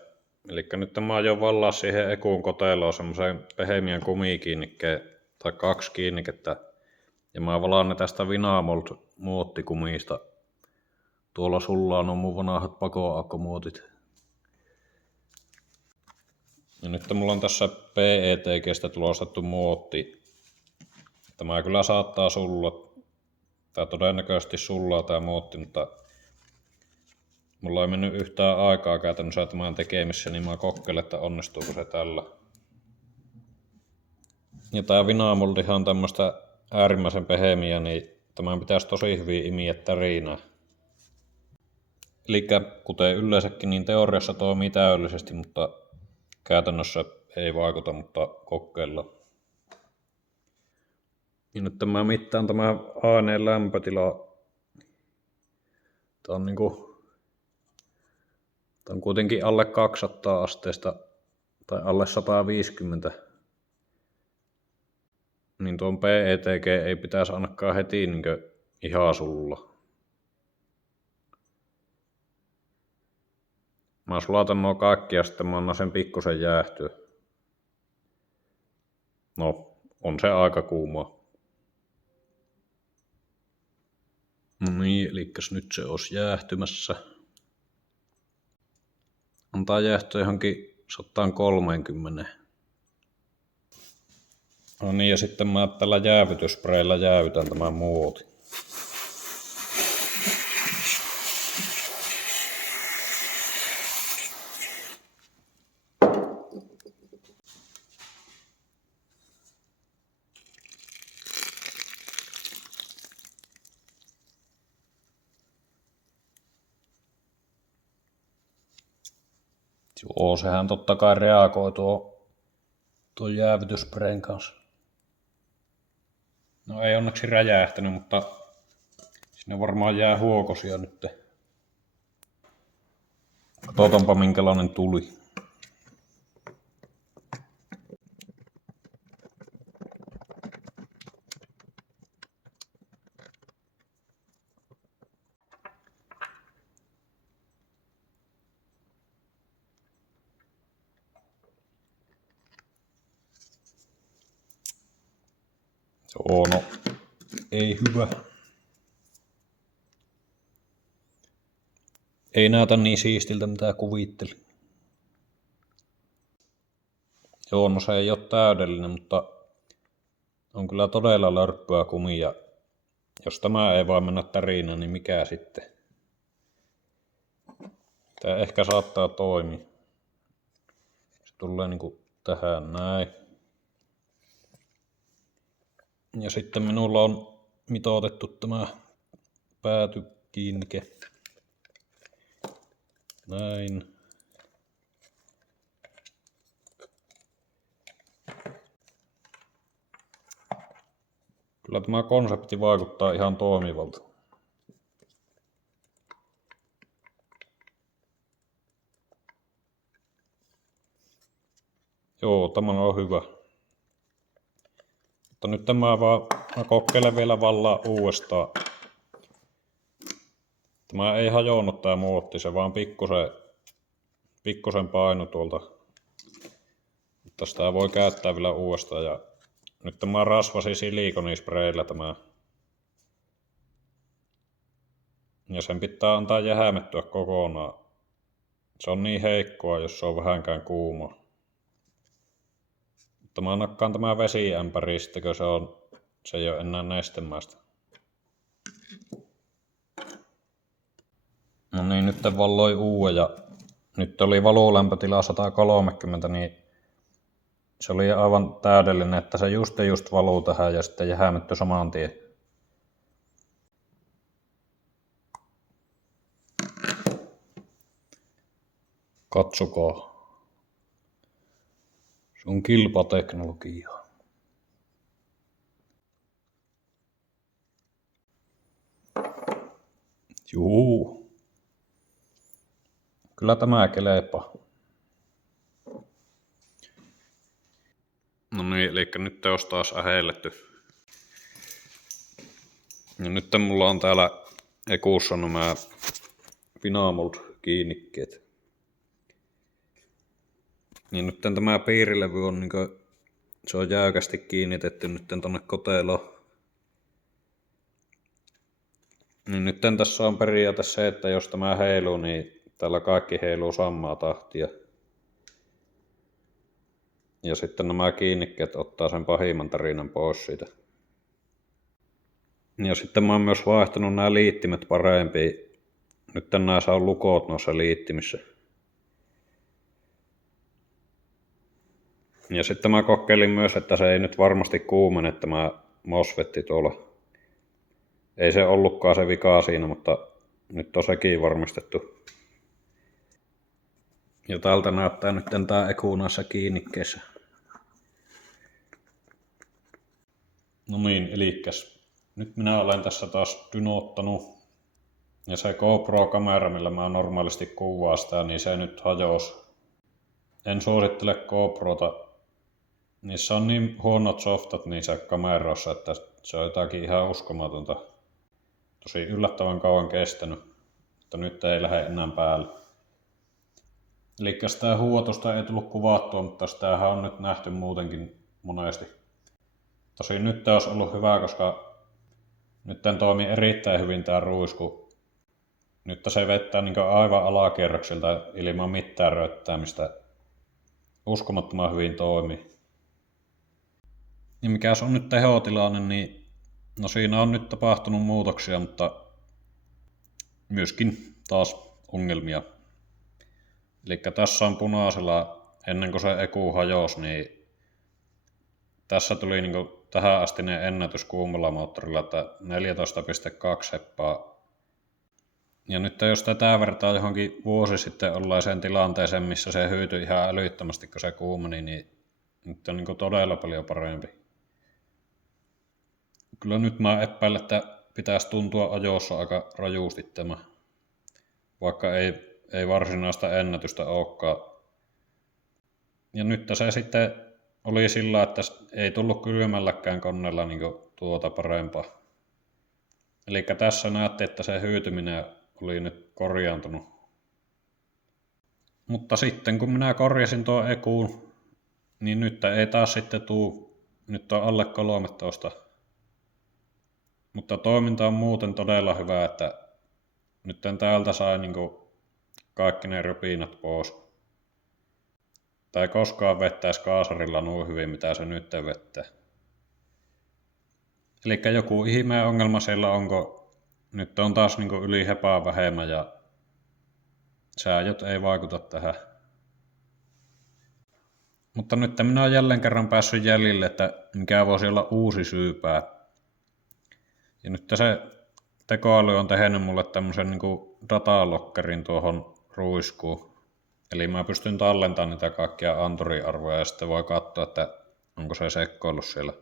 Eli nyt mä aion vallaa siihen ekuun koteloon semmoisen pehmeän kumikiinnikkeen tai 2 kiinnikettä. Ja mä valaan ne tästä Vinamold muottikumista. Tuolla sulla on mun vanhat pakoakkomuotit. Ja nyt mulla on tässä PETGstä tulostettu muotti. Tämä kyllä saattaa sulla. Tää todennäköisesti sullaa tää muotti, mutta mulla ei mennyt yhtään aikaa käytännössä tämän tekemisessä, niin mä kokeilen, että onnistuuko se tällä. Ja tää Vinamoldihan on tämmöstä äärimmäisen pehmeä, niin tämän pitäisi tosi hyvin imiä tärinää. Elikkä kuten yleensäkin, niin teoriassa toimii täydellisesti, mutta käytännössä ei vaikuta, mutta kokeillaan. Ja nyt mä mittaan tämä aineen lämpötila. Tää on kuitenkin alle 200 asteesta tai alle 150. Niin tuon PETG ei pitäisi ainakaan heti ihan sulla. Mä sulatan nuo kaikki ja sitten mä annan sen pikkusen jäähtyä. No, on se aika kuumaa. No niin, elikkäs nyt se olisi jäähtymässä. Antaa jäähtyä johonkin 130. No niin, ja sitten mä tällä jäävytyspreillä jäävytän tämän muotin. Joo, sehän totta kai reagoi tuon jäävytyspreen kanssa. No ei onneksi räjähtänyt, mutta sinne varmaan jää huokosia nyt. Katsotaanpa minkälainen tuli. Joo, no ei hyvä. Ei näytä niin siistiltä mitä kuvittelin. Joo, no se ei ole täydellinen, mutta on kyllä todella lörppöä kumia. Jos tämä ei vaan mennä tärinään, niin mikä sitten? Tämä ehkä saattaa toimia. Se tulee niinku tähän näin. Ja sitten minulla on mitoitettu tämä päätykiinnike. Näin. Kyllä tämä konsepti vaikuttaa ihan toimivalta. Joo, tämä on hyvä. Mutta nyt mä kokeilen vielä vallaa uudestaan. Tämä ei hajonnut tää muotti, se vaan pikkusen painu tuolta. Mutta sitä voi käyttää vielä uudestaan. Ja nyt mä rasvasin silikonispreillä tämä. Ja sen pitää antaa jäämettyä kokonaan. Se on niin heikkoa, jos se on vähänkään kuuma. Mutta mä nakkaan tämä vesiämpäri sitten, kun se ei ole enää nestemäistä. No niin, nyt valloi uuden ja nyt oli valulämpötila 130, niin se oli aivan täydellinen, että se just valuu tähän ja sitten jäämetty saman tien. Katsokaa. Se on kilpateknologiaa. Juu. Kyllä tämä kelepaa. No niin, eli nyt olisi taas ähelletty. Ja nyt mulla on täällä ekuussa nämä Vinamold kiinnikkeet. Niin nyt tämä piirilevy on niinku, se on jäykästi kiinnitetty nyt tonne koteloon. Niin nyt tässä on periaate se, että jos tämä heiluu, niin täällä kaikki heiluu samaa tahtia. Ja sitten nämä kiinnikkeet ottaa sen pahimman tarinan pois siitä. Ja sitten mä oon myös vaihtanut nämä liittimet parempiin. Nyt näissä on lukot noissa liittimissä. Ja sitten mä kokeilin myös, että se ei nyt varmasti kuumene tämä MOSFET tuolla. Ei se ollutkaan se vika siinä, mutta nyt on sekin varmistettu. Ja täältä näyttää nyt tää Eku näissä kiinnikkeissä. No niin, elikkäs. Nyt minä olen tässä taas dynoottanut. Ja se GoPro-kamera, millä mä normaalisti kuvaan sitä, niin se nyt hajosi. En suosittele GoProta. Niissä on niin huonot softat niissä kameroissa, että se on jotakin ihan uskomatonta. Tosi yllättävän kauan kestänyt, mutta nyt ei lähde enää päälle. Eli sitä huuotusta ei tullut kuvattua, mutta sitähän on nyt nähty muutenkin monesti. Tosin nyt olisi ollut hyvä, koska nyt toimii erittäin hyvin tämä ruisku. Nyt se vettää niin aivan alakierroksilta ilman mitään röttäämistä. Uskomattoman hyvin toimii. Ja mikä se on nyt tehotilanne, niin no siinä on nyt tapahtunut muutoksia, mutta myöskin taas ongelmia. Eli tässä on punaisella, ennen kuin se Eku hajosi, niin tässä tuli niin tähän asti ennätys kuumalla moottorilla, että 14,2 heppaa. Ja nyt jos tätä vertaa johonkin vuosi sitten ollaiseen tilanteeseen, missä se hyytyi ihan älyttömästi, kun se kuumeni, niin nyt on niin todella paljon parempi. Kyllä nyt mä epäilen, että pitäisi tuntua ajossa aika rajusti tämä, vaikka ei varsinaista ennätystä olekaan. Ja nyt se sitten oli sillä, että ei tullut kylmälläkään koneella niin tuota parempaa. Eli tässä näette, että se hyytyminen oli nyt korjaantunut. Mutta sitten kun minä korjasin tuo Ekuun, niin nyt ei taas sitten nyt on alle 13. Mutta toiminta on muuten todella hyvä, että nyt täältä sai kaikki ne rypinät pois. Tai koskaan vettäisi kaasarilla noin hyvin, mitä se nyt vettää. Eli joku ihmeen ongelma siellä onko, nyt on taas yli hepaa vähemmän ja sääjöt ei vaikuta tähän. Mutta nyt minä olen jälleen kerran päässyt jäljille, että mikä voisi olla uusi syypää. Ja nyt se tekoäly on tehnyt mulle tämmöisen datalokkerin tuohon ruiskuun. Eli mä pystyn tallentamaan niitä kaikkia anturiarvoja ja sitten voi katsoa, että onko se sekoillut siellä.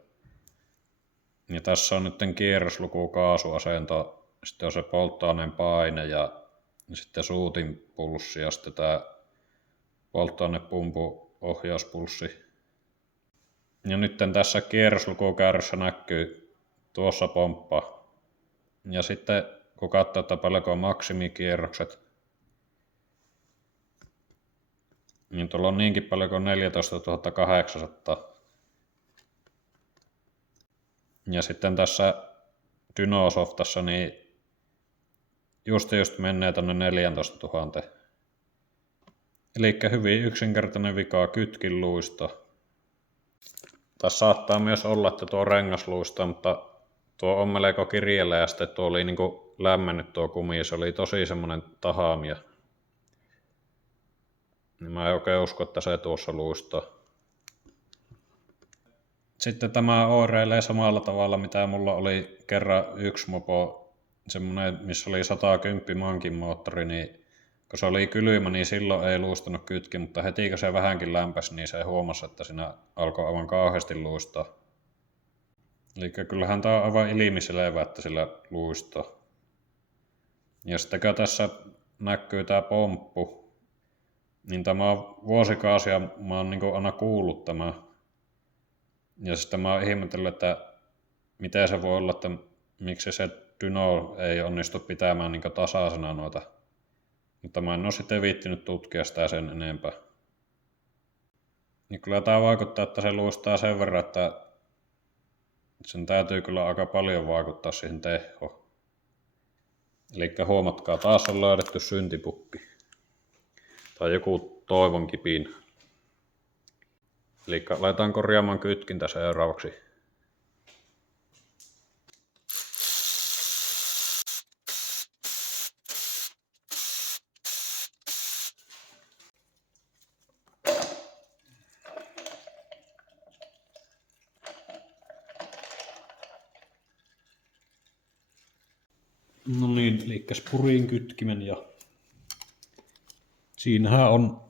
Ja tässä on nyt kierrosluku, kaasuasento, sitten on se polttoaineen paine ja sitten suutinpulssi ja sitten tämä polttoainepumpun ohjauspulssi. Ja nyt tässä kierroslukukäyrässä näkyy tuossa pomppa. Ja sitten kun katsoo, että paljonko on maksimikierrokset, niin tuolla on niinkin paljon kuin 14 800. Ja sitten tässä Dynosoftassa niin just menee tonne 14 000. Eli hyvin yksinkertainen vika, kytkin luisto. Tässä saattaa myös olla, että tuo rengas luistaa, mutta tuo on melko kirjellä ja sitten tuo oli lämmennyt tuo kumi, se oli tosi semmoinen tahaamia. Niin mä en oikein usko, että se tuossa luistaa. Sitten tämä oireilee samalla tavalla, mitä mulla oli kerran yksi mopo, semmoinen, missä oli 110 mankin moottori, niin kun se oli kylmä, niin silloin ei luistanut kytki, mutta heti kun se vähänkin lämpäsi, niin se huomasi, että siinä alkoi aivan kauheasti luistaa. Eli kyllähän tämä on aivan ilmiselvä, että sillä luistaa. Ja sitten kun tässä näkyy tämä pomppu, niin tämä on vuosikausia, mä oon aina kuullut tämä. Ja sitten mä oon ihmetellyt, että miten se voi olla, että miksi se dyno ei onnistu pitämään tasaisena noita Mutta mä en ole sitten viittinyt tutkia sitä sen enempää. Niin kyllä tää vaikuttaa, että se luistaa sen verran, että sen täytyy kyllä aika paljon vaikuttaa siihen tehoon. Eli huomatkaa, taas on löydetty syntipukki. Tai joku toivon kipin. Eli laitetaan korjaamaan kytkintä seuraavaksi. No niin, eli purin kytkimen ja siinähän on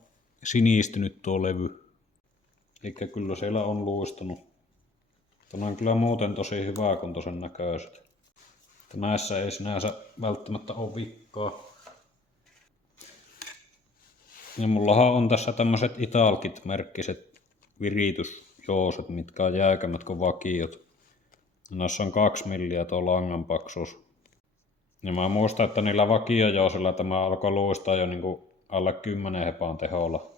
sinistynyt tuo levy. Eli kyllä siellä on luistunut. Tämä on kyllä muuten tosi hyvä kuntoisen näköiset. Näissä ei sinänsä välttämättä ole vikkaa. Ja mullahan on tässä tämmöiset Italkit-merkkiset viritysjouset, mitkä on jäykemmät kuin vakiot. Näissä on 2 milliä tuo langan paksuus. Ja mä muistan, että niillä vakiojousilla tämä alkoi luistaa jo niinku alle 10 hepaan teholla.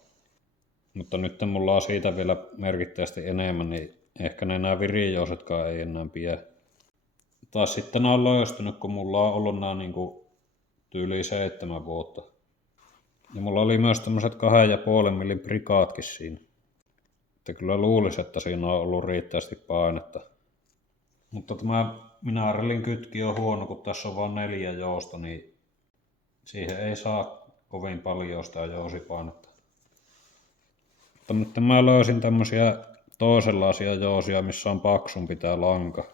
Mutta nyt mulla on siitä vielä merkittävästi enemmän, niin ehkä nämä virijousetkaan ei enää pidä. Taas sitten nämä on löystynyt, kun mulla on ollut nämä niinku tyyliin 7 vuotta. Ja mulla oli myös tämmöiset 2,5 millin prikaatkin siinä. Että kyllä luulisi, että siinä on ollut riittävästi painetta. Mutta tämä Minarellin kytki on huono, kun tässä on vain 4 jousta, niin siihen ei saa kovin paljon sitä jousipainetta. Mutta nyt mä löysin tämmöisiä toisenlaisia jousia, missä on paksumpi tää lanka.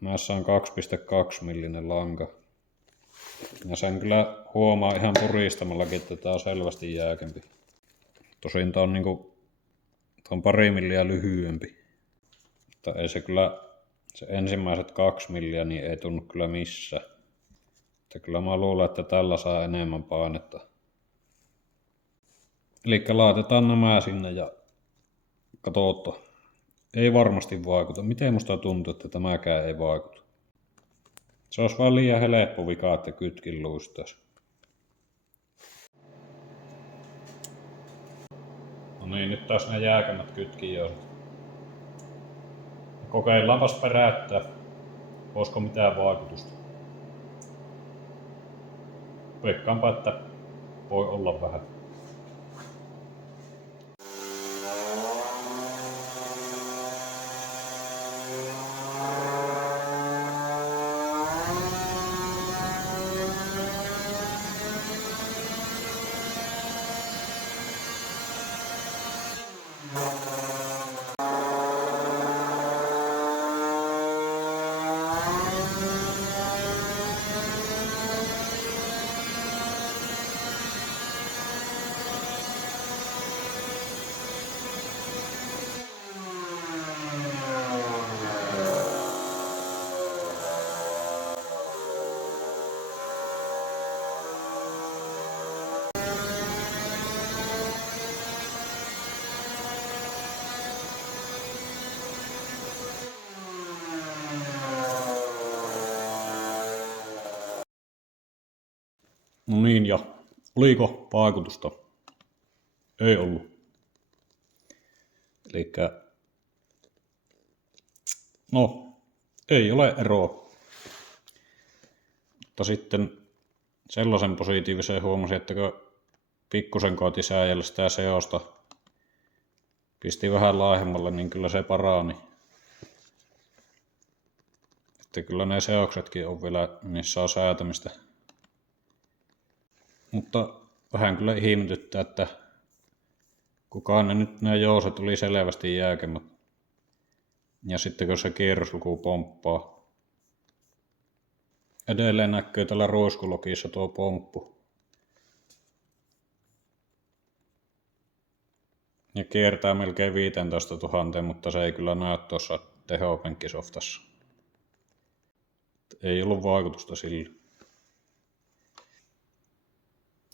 Näissä on 2,2 millinen lanka. Ja sen kyllä huomaa ihan puristamallakin, että tää on selvästi jääkempi. Tosin tää on niinku, tää on 2 milliä lyhyempi. Mutta ei se kyllä, se ensimmäiset 2 milliä niin ei tunnu kyllä missään. Että kyllä mä luulen, että tällä saa enemmän painetta. Eli laitetaan nämä sinne ja katsotaan. Ei varmasti vaikuta. Miten musta tuntuu, että tämäkään ei vaikuta? Se olisi vaan liian helppo vika, että kytkin luistaisi. No niin, nyt taas nämä jääkämät kytkijouset. Kokeillaanpas peräyttää. Olisiko mitään vaikutusta? Veikkaanpa, että voi olla vähän. No niin, ja oliko vaikutusta? Ei ollut. Elikkä, no, ei ole eroa. Mutta sitten sellaisen positiivisen huomasin, että kun pikkusen koitin sääjellä sitä seosta, pisti vähän laihemmalle, niin kyllä se parani. Että kyllä ne seoksetkin on vielä, niissä on säätämistä. Mutta vähän kyllä ihmetyttää, että kukaan ne nyt nämä jouset oli selvästi jääkemmät. Ja sitten kun se kierrosluku pomppaa. Edelleen näkyy tällä ruiskulokissa tuo pomppu. Ja kiertää melkein 15 000, mutta se ei kyllä näy tuossa tehopenkkisoftassa. Ei ollut vaikutusta sillä.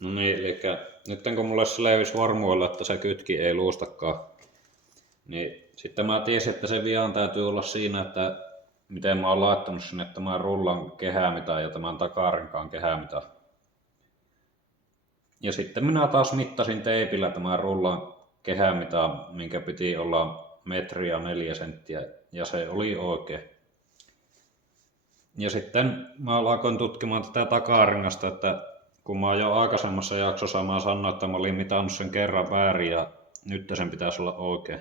No niin, eli nyt kun mulle selvisi varmuudella, että se kytki ei luustakaan, niin sitten mä tiesin, että se vian täytyy olla siinä, että miten mä oon laittanut sinne tämän rullan kehämitan ja tämän takarenkaan kehämitan. Ja sitten minä taas mittasin teipillä tämän rullan kehämita, minkä piti olla 1,4 metriä, ja se oli oikein. Ja sitten mä alkoin tutkimaan tätä takarengasta, että kun mä jo aikaisemmassa jaksossa mä sanoin, että mä olin mitannut sen kerran väärin ja nyt sen pitäisi olla oikein.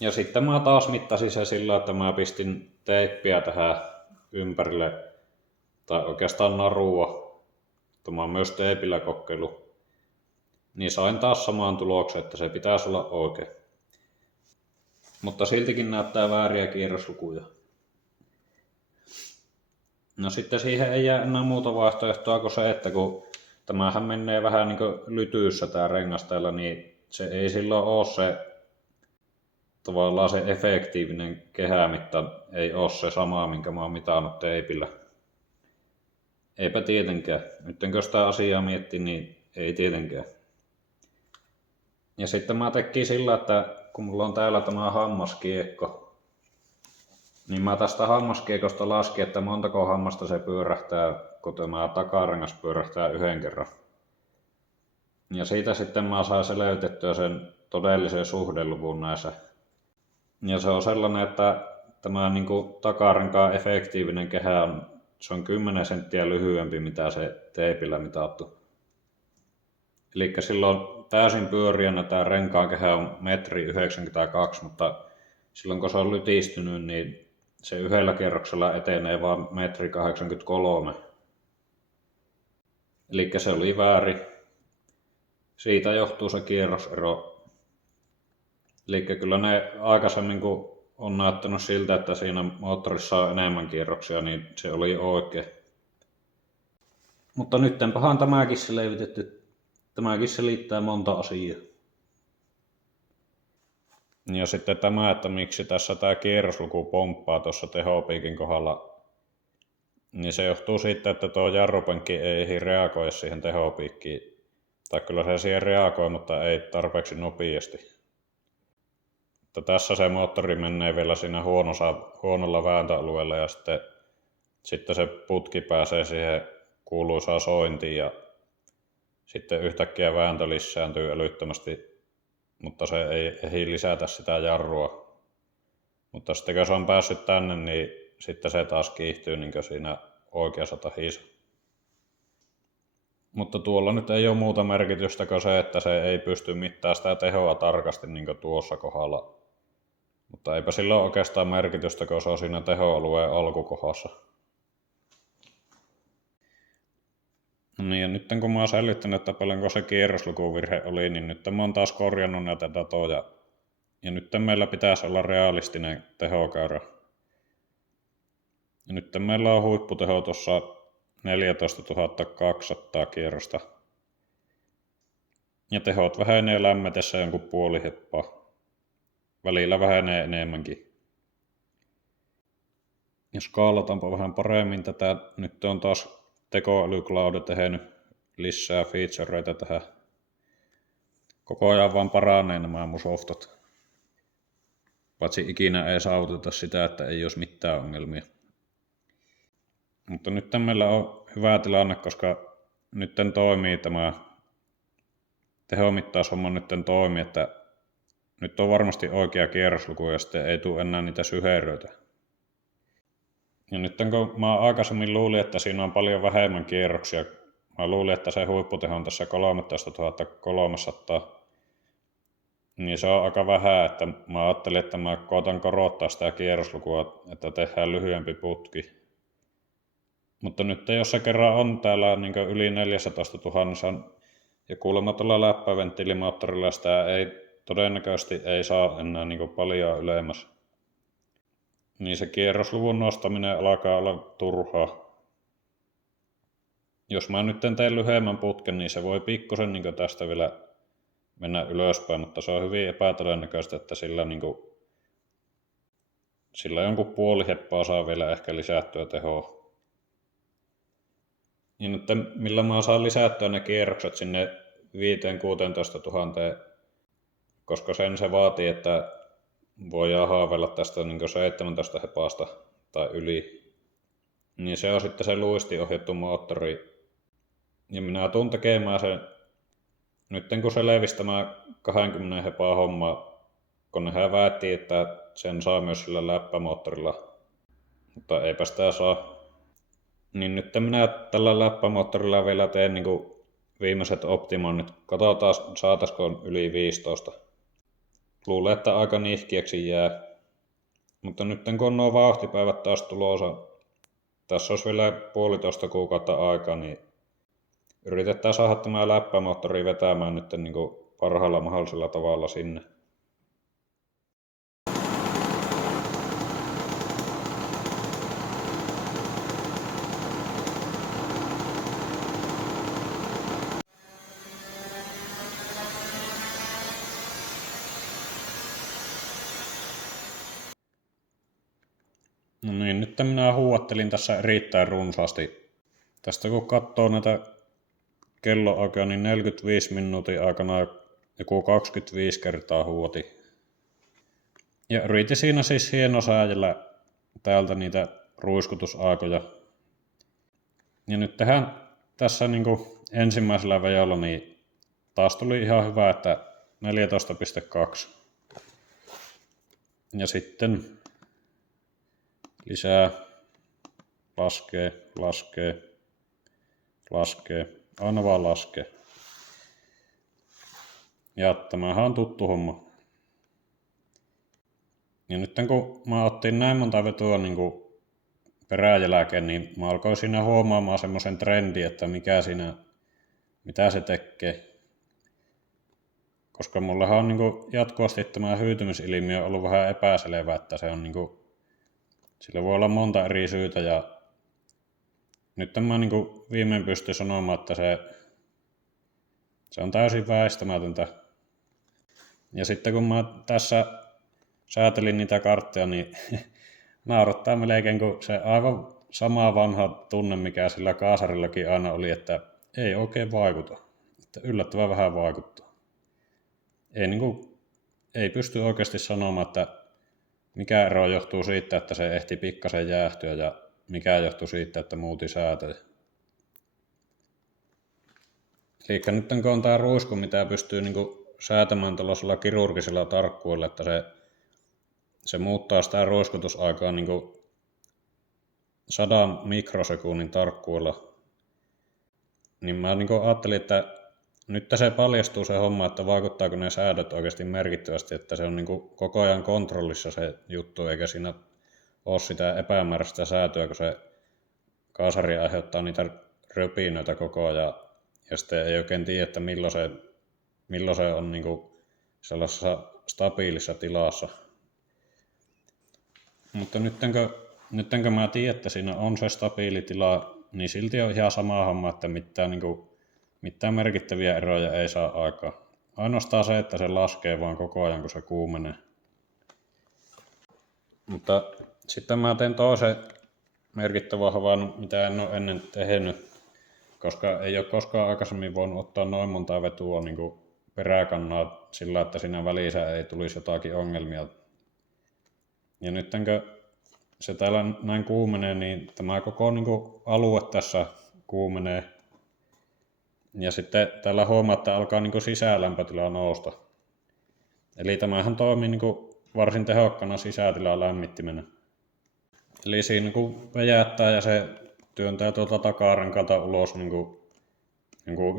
Ja sitten mä taas mittasin se sillä, että mä pistin teippiä tähän ympärille, tai oikeastaan narua, että mä oon myös teipillä kokeilu. Niin sain taas samaan tulokseen, että se pitäisi olla oikein. Mutta siltikin näyttää vääriä kierroslukuja. No sitten siihen ei jää enää muuta vaihtoehtoa kuin se, että kun tämähän menee vähän niin kuin lytyyssä tää rengas täällä, niin se ei silloin ole se tavallaan se efektiivinen kehämitta, ei ole se sama, minkä mä oon mitannut teipillä. Eipä tietenkään. Nyt kun sitä asiaa miettii, niin ei tietenkään. Ja sitten mä tekin sillä, että kun mulla on täällä tämä hammaskiekko, niin mä tästä hammaskiekosta laskin, että montako hammasta se pyörähtää, kun tämä takarengas pyörähtää yhden kerran. Ja siitä sitten mä sain selvitettyä sen todellisen suhdeluvun näissä. Ja se on sellainen, että tämä niin kuin takarenkaan efektiivinen kehä se on 10 senttiä lyhyempi, mitä se teipillä mitattu. Eli silloin täysin pyöriänä tämä renkaan kehä on 1,92 metriä, mutta silloin kun se on lytistynyt, niin se yhdellä kierroksella etenee vain 1,83 metriä. Eli se oli väärin. Siitä johtuu se kierrosero. Eli kyllä ne aikaisemmin, kun on näyttänyt siltä, että siinä moottorissa on enemmän kierroksia, niin se oli oikein. Mutta nyttenpähän tämäkin selvitetty. Tämäkin selittää monta asiaa. Ja sitten tämä, että miksi tässä tämä kierrosluku pomppaa tuossa tehopiikin kohdalla, niin se johtuu siitä, että tuo jarrupenkki ei reagoi siihen tehopiikkiin. Tai kyllä se siihen reagoi, mutta ei tarpeeksi nopeasti. Että tässä se moottori menee vielä siinä huonolla vääntöalueella ja sitten se putki pääsee siihen kuuluisaan sointiin ja sitten yhtäkkiä vääntö lisääntyy älyttömästi, mutta se ei ehdi lisätä sitä jarrua. Mutta sitten kun se on päässyt tänne, niin sitten se taas kiihtyy niin siinä oikeassa tahissa. Mutta tuolla nyt ei ole muuta merkitystä kuin se, että se ei pysty mittaamaan sitä tehoa tarkasti niin kuin tuossa kohdalla. Mutta eipä sillä ole oikeastaan merkitystä, kun se on siinä tehoalueen alkukohdassa. No niin, ja nyt kun mä oon selvittänyt, että paljonko se kierroslukuvirhe oli, niin nyt mä oon taas korjannut näitä datoja. Ja nyt meillä pitäisi olla realistinen tehokäyrä. Ja nyt meillä on huipputeho tuossa 14 200 kierrosta. Ja tehot vähenee lämmetessä jonkun puoli heppaa. Välillä vähenee enemmänkin. Ja skaalataanpa vähän paremmin tätä. Nyt on taas tekoälycloud tehnyt lisää featureita tähän. Koko ajan vaan paranee nämä mun softat. Paitsi ikinä ei saavuteta sitä, että ei olisi mitään ongelmia. Mutta nyt meillä on hyvä tilanne, koska nyt toimii tämä tehomittaushomma nyt toimii, että nyt on varmasti oikea kierrosluku ja sitten ei tule enää niitä syheröitä. Ja nyt kun mä aikaisemmin luulin, että siinä on paljon vähemmän kierroksia, mä luulin, että se huipputeho on tässä 13 300, niin se on aika vähän, että mä ajattelin, että mä koitan korottaa sitä kierroslukua, että tehdään lyhyempi putki. Mutta nyt jos se kerran on täällä niin yli 14 000 ja kuulemma tuolla läppäventtiilimoottorilla sitä todennäköisesti ei saa enää niin paljon ylemmäs. Niin se kierrosluvun nostaminen alkaa olla turhaa. Jos mä nyt teen lyhyemmän putken, niin se voi pikkusen niin tästä vielä mennä ylöspäin, mutta se on hyvin epätodennäköistä, että sillä jonkun puoli heppaa saa vielä ehkä lisättyä tehoa. Niin nyt millä mä saan lisättyä ne kierrokset sinne 5-16 000, koska se vaatii, että voidaan haaveilla tästä niin 17 hepasta tai yli. Niin se on sitten se luistiohjattu moottori. Ja minä tuun tekemään sen, nyt kun selvisi tämä 20 hepaa homma, kun nehän väitti, että sen saa myös sillä läppämoottorilla, mutta eipä sitä saa. Niin nyt minä tällä läppämoottorilla vielä teen viimeiset optimoinnit. Katsotaan saataisiko yli 15. Luulen, että aika nihkiäksi jää. Mutta nyt kun on nuo vauhtipäivät taas tulossa, tässä olisi vielä 1,5 kuukautta aikaa, niin yritetään saada tämä läppämoottori vetämään nyt parhaalla mahdollisella tavalla sinne. No niin, nyt minä huuattelin tässä erittäin runsaasti. Tästä kun katsoo näitä kelloaikaa, niin 45 minuutin aikana joku 25 kertaa huuoti. Ja yritin siinä siis hienosäädellä täältä niitä ruiskutusaikoja. Ja nyt tehdään tässä ensimmäisellä vejolla, niin taas tuli ihan hyvä, että 14,2. Ja sitten lisää, laskee, aina vaan laskee. Ja tämähän on tuttu homma. Ja nyt kun mä otin näin monta vetoa peräjälkeen, niin mä alkoin siinä huomaamaan semmoisen trendin, että mitä se tekee. Koska mullahan on jatkuvasti tämä hyytymisilmiö ollut vähän epäselvä, että se on sillä voi olla monta eri syytä, ja nyt mä viimein pystyn sanomaan, että se on täysin väistämätöntä. Ja sitten kun mä tässä säätelin niitä kartteja, niin naurattaa melkein, kun se aivan sama vanha tunne, mikä sillä kaasarillakin aina oli, että ei oikein vaikuta. Että yllättävän vähän vaikuttaa. Ei pysty oikeasti sanomaan, että mikä ero johtuu siitä, että se ehti pikkasen jäähtyä ja mikä johtuu siitä, että muuti säätöjä. Eli nyt kun on tämä ruisku, mitä pystyy säätämään tuollaisella kirurgisella tarkkuudella, että se muuttaa sitä ruiskutusaikaa 100 mikrosekunnin tarkkuudella, niin mä ajattelin, että nyt se paljastuu se homma, että vaikuttaako ne säädöt oikeasti merkittävästi, että se on koko ajan kontrollissa se juttu, eikä siinä ole sitä epämääräistä säätöä, kun se kaasari aiheuttaa niitä röpinöitä koko ajan, ja sitten ei oikein tiedä, että milloin se on sellaisessa stabiilissa tilassa. Mutta nyt kun mä tiedän, että siinä on se stabiili tila, niin silti on ihan sama homma, että mitään merkittäviä eroja ei saa aikaan. Ainoastaan se, että se laskee vaan koko ajan, kun se kuumenee. Mutta sitten mä teen toisen merkittävän havainnon, mitä en ole ennen tehnyt, koska ei ole koskaan aikaisemmin voinut ottaa noin monta vetua peräkannaa sillä, että siinä välissä ei tulisi jotakin ongelmia. Ja nyt kun se täällä näin kuumenee, niin tämä koko alue tässä kuumenee. Ja sitten täällä huomaa, että alkaa sisälämpötila nousta. Eli tämähän toimii varsin tehokkana sisätilan lämmittimenä. Eli siinä kun väjättää ja se työntää tuolta takarenkalta ulos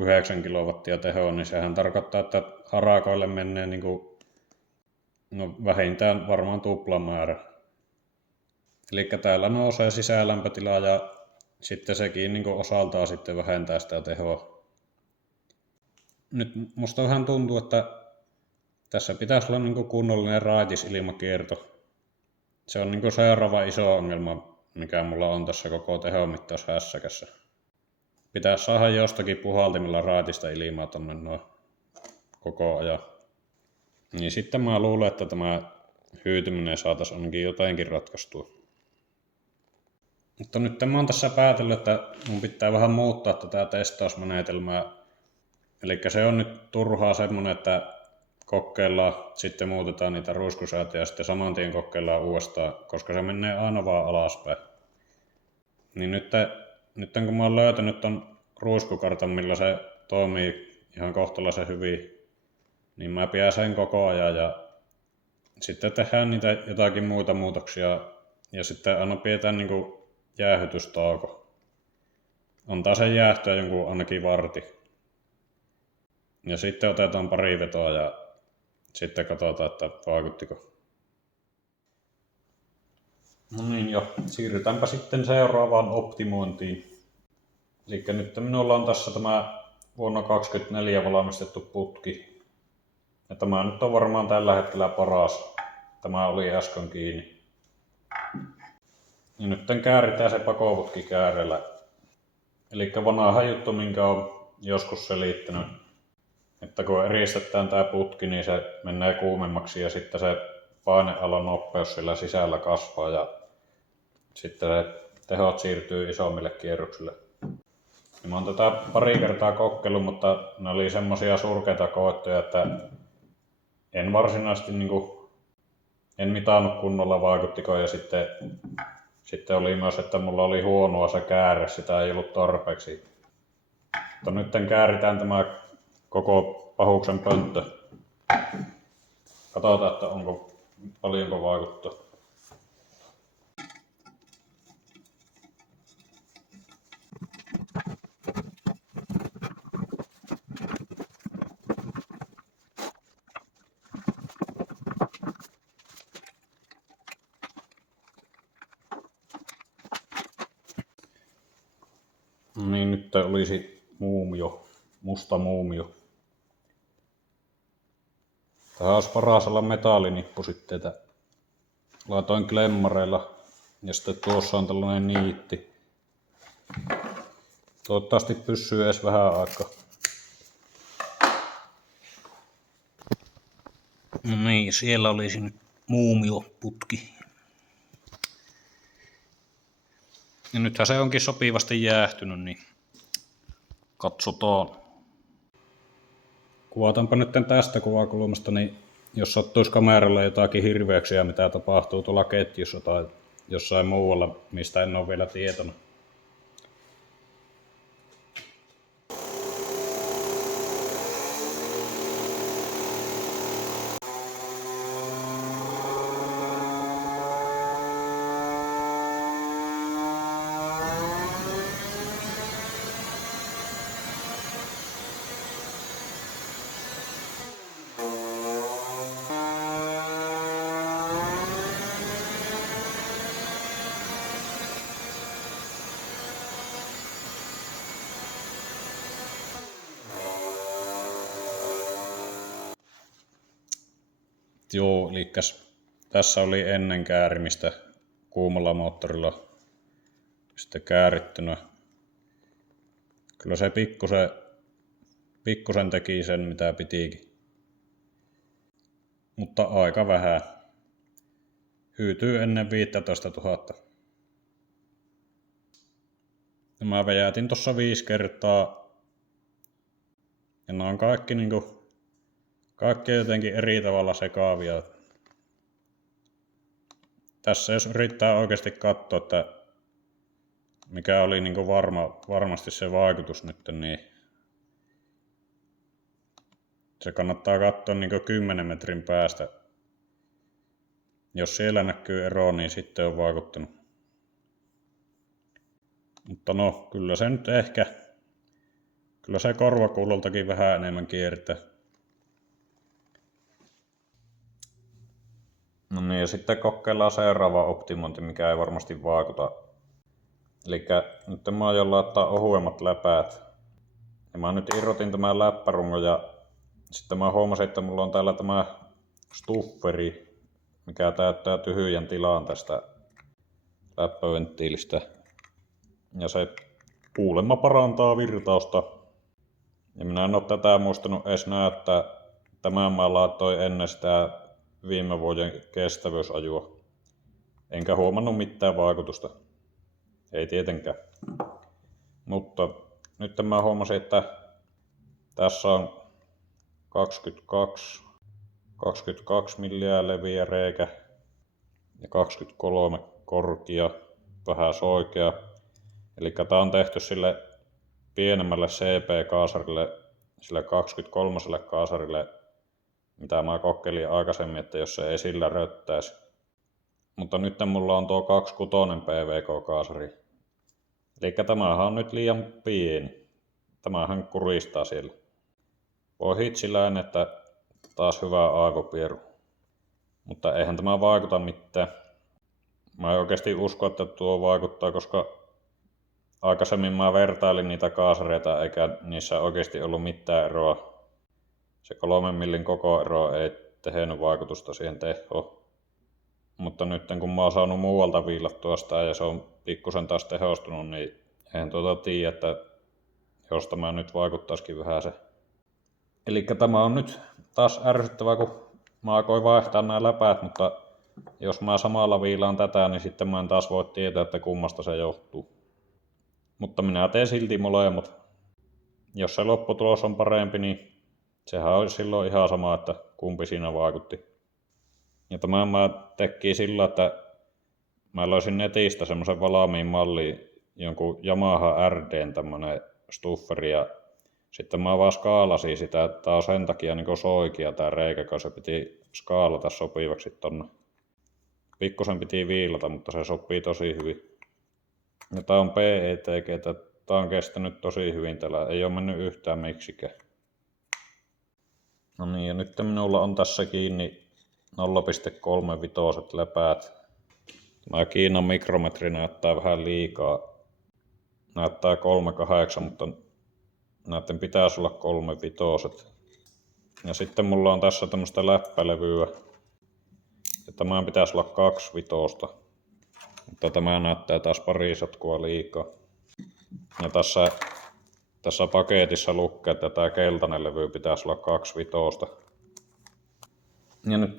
9 kilowattia tehoa, niin sehän tarkoittaa, että harakoille menee vähintään varmaan tuplamäärä. Eli täällä nousee sisälämpötila ja sitten sekin osaltaan sitten vähentää sitä tehoa. Nyt musta vähän tuntuu, että tässä pitäisi olla kunnollinen raitisilmakierto. Se on seuraava iso ongelma, mikä mulla on tässä koko tehomittaushässäkässä. Pitäisi saada jostakin puhaltimilla raitista ilmaa tonne noin koko ajan. Niin sitten mä luulen, että tämä hyytyminen saataisiin ainakin jotenkin ratkaistua. Mutta nyt mä oon tässä päätellyt, että mun pitää vähän muuttaa tätä testausmenetelmää. Eli se on nyt turhaa semmonen, että kokeillaan, sitten muutetaan niitä ruiskusäätöjä ja sitten saman tien kokeillaan uudestaan, koska se menee aina vaan alaspäin. Niin nyt kun mä oon löytänyt ton ruiskukartan, millä se toimii ihan kohtalaisen hyvin, niin mä pidän sen koko ajan ja sitten tehdään niitä jotakin muita muutoksia ja sitten aina pidetään niinku jäähytystauko. Antaa sen jäähtyä jonkun ainakin varti. Ja sitten otetaan pari vetoa ja sitten katsotaan, että vaikuttiko. No niin, jo. Siirrytäänpä sitten seuraavaan optimointiin. Eli nyt minulla on tässä tämä vuonna 2024 valmistettu putki. Ja tämä nyt on varmaan tällä hetkellä paras. Tämä oli äsken kiinni. Ja nyt kääritään se pakoputki käärellä. Eli vanha juttu, minkä on joskus selittänyt, että kun eristetään tämä putki, niin se menee kuumemmaksi ja sitten se painealan nopeus sillä sisällä kasvaa ja sitten se tehot siirtyy isommille kierroksille. Ja mä oon tätä pari kertaa kokeillut, mutta ne oli semmosia surkeita koettuja, että en varsinaisesti en mitannut kunnolla vaikuttiko ja sitten oli myös, että mulla oli huonoa se käärre, sitä ei ollut tarpeeksi. Mutta nyt kääritään tämä koko pahuksen pönttö. Katsotaan, että paljonko vaikuttaa. No niin, nyt olisi muumio, musta muumio. Tähän olisi paras olla metallinippusytteitä. Laitoin klemmareilla ja sitten tuossa on tällainen niitti. Toivottavasti pysyy edes vähän aikaa. No niin, siellä olisi nyt muumioputki. Ja nythän se onkin sopivasti jäähtynyt, niin katsotaan. Kuvataanpa nyt tästä kuvakulmasta, niin jos sattuisi kameralla jotakin hirveyksiä, mitä tapahtuu tuolla ketjussa tai jossain muualla, mistä en ole vielä tietona. Joo, eli tässä oli ennen käärimistä kuumalla moottorilla sitten käärittynä. Kyllä se pikkusen teki sen mitä pitikin. Mutta aika vähän. Hyytyy ennen 15 000. Ja mä väjätin tossa 5 kertaa. Ja nämä on kaikki jotenkin eri tavalla sekaavia. Tässä jos yrittää oikeasti katsoa, että mikä oli varmasti se vaikutus nyt, niin se kannattaa katsoa 10 metrin päästä. Jos siellä näkyy ero, niin sitten on vaikuttanut. Mutta no, kyllä se nyt kyllä se korvakuuloltakin vähän enemmän kiertää. No niin, ja sitten kokeillaan seuraava optimointi, mikä ei varmasti vaikuta. Eli nyt mä aion laittaa ohuemmat läpäät. Ja mä nyt irrotin tämän läppärungon ja sitten mä huomasin, että mulla on täällä tämä stufferi, mikä täyttää tyhjän tilan tästä läppäventtiilistä. Ja se kuulemma parantaa virtausta. Ja minä en ole tätä muistanut edes näyttää. Tämän mä laitoin ennen sitä viime vuoden kestävyysajua. Enkä huomannut mitään vaikutusta. Ei tietenkään. Mutta nyt mä huomasin, että tässä on 22 milliä leviä reikä ja 23 korkia, vähän soikea. Eli tää on tehty sille pienemmälle CP-kaasarille, sille 23 kaasarille, mitä mä kokeilin aikaisemmin, että jos se ei sillä röttäisi. Mutta nyt mulla on tuo 26 PVK-kaasari. Eli tämähän on nyt liian pieni. Tämähän kuristaa siellä. Voi hitsilään, että taas hyvä aivopieru. Mutta eihän tämä vaikuta mitään. Mä en oikeasti usko, että tuo vaikuttaa, koska aikaisemmin mä vertailin niitä kaasareita, eikä niissä oikeasti ollut mitään eroa. Se 3 millin koko ero ei tehnyt vaikutusta siihen tehoon. Mutta nyt kun mä oon saanut muualta viilattua sitä ja se on pikkusen taas tehostunut, niin en tiedä, että jos tämä nyt vaikuttaisikin vähän se. Eli tämä on nyt taas ärsyttävää, kun mä aikoin vaihtaa nämä läpäät, mutta jos mä samalla viilaan tätä, niin sitten mä en taas voi tietää, että kummasta se johtuu. Mutta minä teen silti molemmat. Jos se lopputulos on parempi, niin sehän olisi silloin ihan sama, että kumpi siinä vaikutti. Ja tämän mä tekin sillä, että mä löysin netistä semmoisen valmiin mallin, jonkun Yamaha RDn tämmönen stufferi, ja sitten mä vaan skaalasin sitä, että tää on sen takia niin soikia tää reikä, kun se piti skaalata sopivaksi tonne. Pikkusen piti viilata, mutta se sopii tosi hyvin. Ja tää on PETG, tää on kestänyt tosi hyvin täällä, ei oo mennyt yhtään miksikään. No niin, ja nyt minulla on tässä kiinni 0,35 läpäät. Tämä Kiinan mikrometri näyttää vähän liikaa. Näyttää 3,8, mutta näiden pitäisi olla 3,5. Ja sitten mulla on tässä tämmöistä läppälevyä. Ja tämän pitäisi olla 2,5. Mutta tämä näyttää taas pari sotkua liikaa. Ja tässä paketissa lukee, että tämä keltainen levy pitäisi olla 2,5. Ja nyt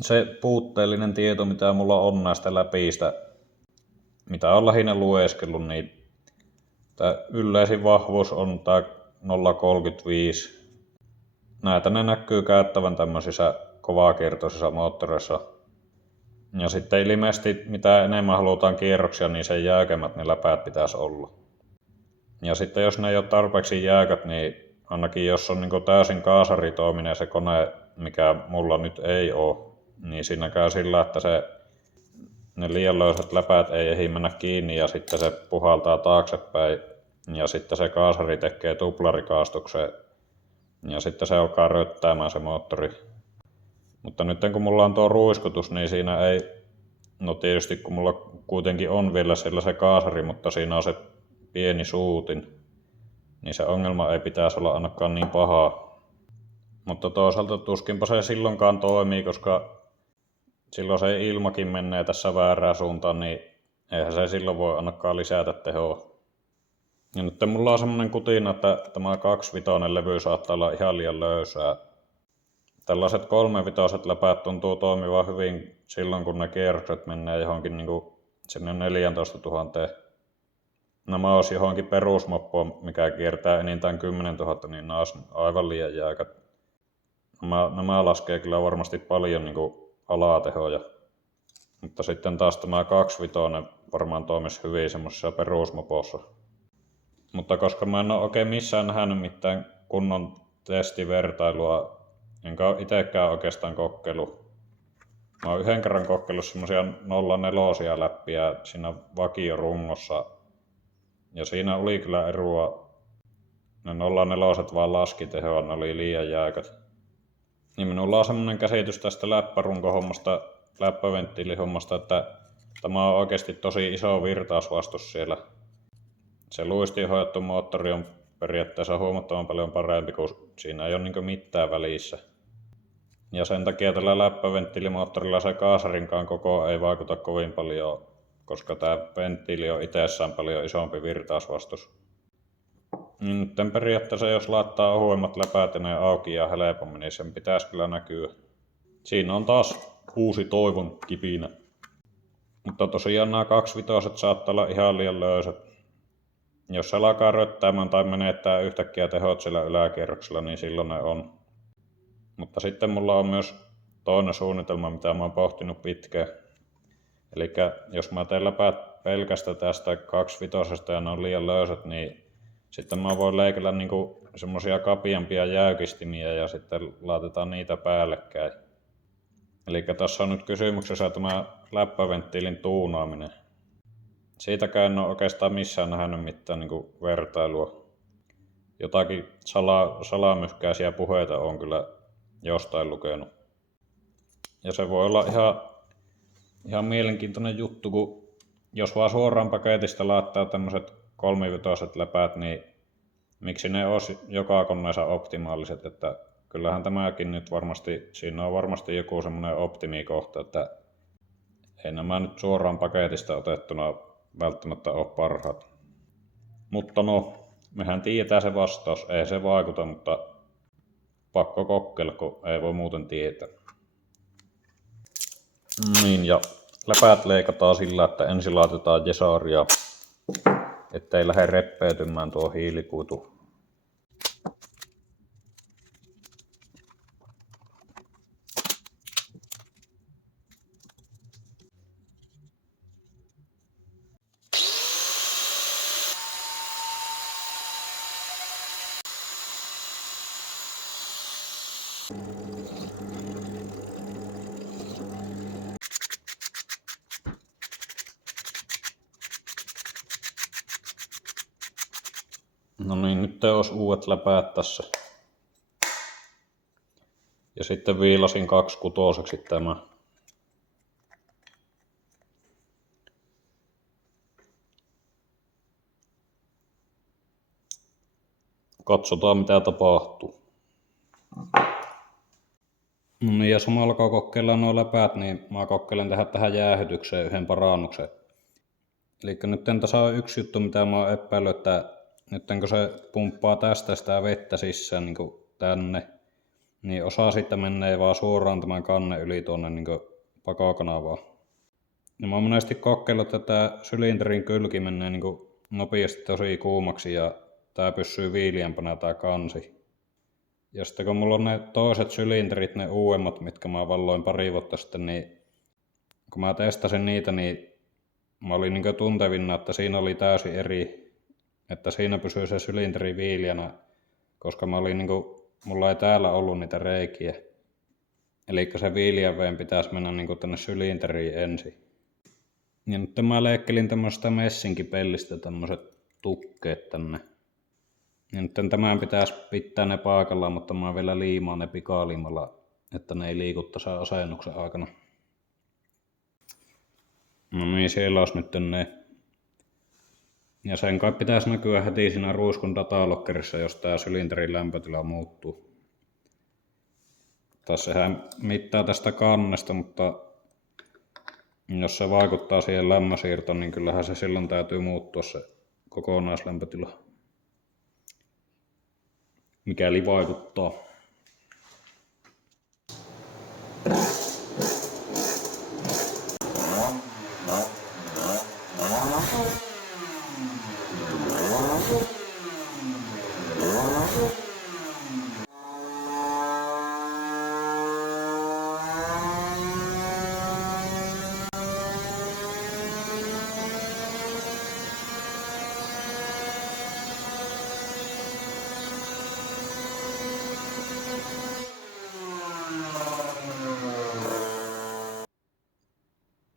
se puutteellinen tieto, mitä mulla on näistä läpistä, mitä on lähinnä lueskellut, niin tämä yleisin vahvuus on tämä 0,35. Näitä ne näkyy käyttävän tämmöisissä kovakiertoisissa moottoreissa. Ja sitten ilmeisesti mitä enemmän halutaan kierroksia, niin sen jäykemmät ne läpäät pitäisi olla. Ja sitten jos ne ei ole tarpeeksi jäykät, niin ainakin jos on niin täysin kaasaritoiminen se kone, mikä mulla nyt ei ole, niin siinä käy sillä, että ne liian löysät läpäät ei ehdi mennä kiinni ja sitten se puhaltaa taaksepäin ja sitten se kaasari tekee tuplarikaastuksen ja sitten se alkaa röttäämään se moottori. Mutta nyt kun mulla on tuo ruiskutus, niin siinä ei, no tietysti kun mulla kuitenkin on vielä siellä se kaasari, mutta siinä on se pieni suutin, niin se ongelma ei pitäisi olla ainakaan niin pahaa. Mutta toisaalta tuskinpa se silloinkaan toimii, koska silloin se ilmakin menee tässä väärään suuntaan, niin eihän se silloin voi ainakaan lisätä tehoa. Ja nyt mulla on semmonen kutina, että tämä 2,5 levy saattaa olla ihan liian löysää. Tällaiset 3,5 läpäät tuntuu toimivan hyvin silloin, kun ne kierrokset menee johonkin sinne 14 000. Nämä olisi johonkin perusmoppoon, mikä kiertää enintään 10 000, niin nämä olisi aivan liian jäykät. Nämä laskee kyllä varmasti paljon alatehoja. Mutta sitten taas tämä 2,5 varmaan toimisi hyvin semmoisessa perusmopossa. Mutta koska mä en ole oikein missään nähnyt mitään kunnon testivertailua, enkä ole itsekään oikeastaan kokeillut. Mä oon yhden kerran kokeillut semmosia 0,4 läppiä siinä vakiorungossa. Ja siinä oli kyllä eroa. Ne 0,4 vaan laski tehoa, ne oli liian jäykät. Niin minulla on semmonen käsitys tästä läppärunkohommasta, läppäventtiilihommasta, että tämä on oikeasti tosi iso virtausvastus siellä. Se luistiin hoidettu moottori on periaatteessa huomattavan paljon parempi, kun siinä ei ole mitään välissä. Ja sen takia tällä läppäventtiilimoottorilla se kaasarinkaan koko ei vaikuta kovin paljon, koska tämä venttiili on itsessään paljon isompi virtausvastus. Niin nyt periaatteessa jos laittaa ohuemmat läpäät ja ne auki ja helpommin, niin sen pitäisi kyllä näkyä. Siinä on taas uusi toivon kipinä. Mutta tosiaan nämä 2,5 saattaa olla ihan liian löysät. Jos se alkaa röttäämään tai menettää yhtäkkiä tehot siellä yläkierroksella, niin silloin ne on. Mutta sitten mulla on myös toinen suunnitelma, mitä mä oon pohtinut pitkään. Eli jos mä teen läpäät pelkästä tästä 2,5 ja ne on liian löysät, niin Sitten mä voin leikellä niinku semmosia kapiampia jäykistimiä ja sitten laitetaan niitä päällekkäin. Eli tässä on nyt kysymyksessä tämä läppäventtiilin tuunaaminen. Siitäkään en ole oikeastaan missään nähnyt mitään niinku vertailua. Jotakin salamyhkäisiä puheita on kyllä jostain lukenut. Ja se voi olla ihan mielenkiintoinen juttu, kun jos vaan suoraan paketista laittaa tämmöiset kolmivitoiset läpäät, niin miksi ne olisi joka koneessa optimaaliset, että kyllähän tämäkin nyt varmasti, siinä on varmasti joku semmoinen optimikohta, että ei nämä nyt suoraan paketista otettuna välttämättä ole parhaat. Mutta no, mehän tiedetään se vastaus, ei se vaikuta, mutta pakko kokeilla, kun ei voi muuten tietää. Niin, ja läpäät leikataan sillä, että ensin laitetaan jesaria, ettei lähde reppeytymään tuo hiilikuitu. No niin, nyt olisi uudet läpäät tässä. Ja sitten viilasin 2/6 tämä. Katsotaan mitä tapahtuu. No niin, ja samalla kun kokeillaan nuo läpäät, niin mä kokeilen tehdä tähän jäähytykseen yhden parannuksen. Eli nyt tässä on yksi juttu, mitä mä oon epäillyt, että nyt kun se pumppaa tästä sitä vettä sisään niin tänne, niin osa siitä menee vaan suoraan tämän kannen yli tuonne niin pakokanavaan. Ja mä oon monesti kokeillut, että tämä sylinterin kylki menee niin nopeasti tosi kuumaksi ja tää pysyy viiliämpänä tää kansi. Ja sitten kun mulla on ne toiset sylinterit, ne uudemmat, mitkä mä valloin pari vuotta sitten, niin kun mä testasin niitä, niin mä olin niin tuntevina, että siinä oli täysin eri, että siinä pysyy se sylinteri viileänä, koska mä olin mulla ei täällä ollut niitä reikiä. Eli se viileän veen pitäisi mennä tänne sylinteriin ensin. Ja nyt mä leikkelin tämmöistä messinkipellistä tämmöiset tukkeet tänne. Ja nyt tämän pitäisi pitää ne paikallaan, mutta mä vielä liimaan ne pikaliimalla, että ne ei liiku tässä asennuksen aikana. No niin, siellä olisi nyt ne. Ja sen kai pitäisi näkyä heti siinä ruuskun datalokkerissa, jos tää sylinterin lämpötila muuttuu. Taas sehän mittaa tästä kannesta, mutta jos se vaikuttaa siihen lämmönsiirtoon, niin kyllähän se silloin täytyy muuttua se kokonaislämpötila. Mikäli vaikuttaa.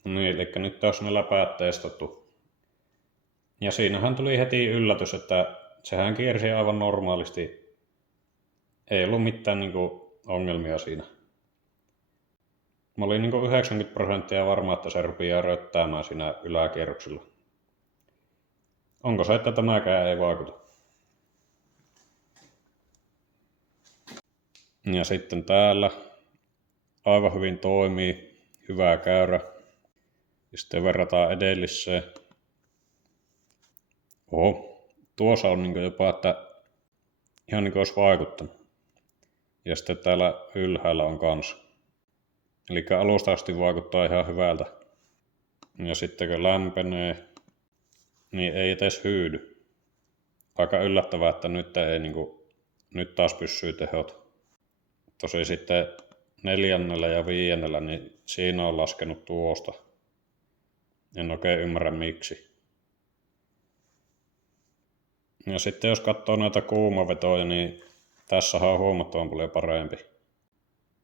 Niin, eli nyt olisi ne läpäät testattu. Ja siinähän tuli heti yllätys, että sehän kiersi aivan normaalisti. Ei ollut mitään ongelmia siinä. Mä olin 90% varma, että se rupeaa röttäämään siinä yläkierroksilla. Onko se, että tämäkään ei vaikuta? Ja sitten täällä aivan hyvin toimii, hyvä käyrä. Ja sitten verrataan edelliseen. Oho, tuossa on jopa, että ihan olisi vaikuttanut. Ja sitten täällä ylhäällä on kans. Eli alusta asti vaikuttaa ihan hyvältä. Ja sitten kun lämpenee, niin ei edes hyydy. Aika yllättävää, että nyt ei nyt taas pysyy tehot. Tosi sitten 4. ja 5. niin siinä on laskenut tuosta. En oikein ymmärrä miksi. Ja sitten jos katsoo näitä kuumavetoja, niin tässä on huomattavan paljon parempi.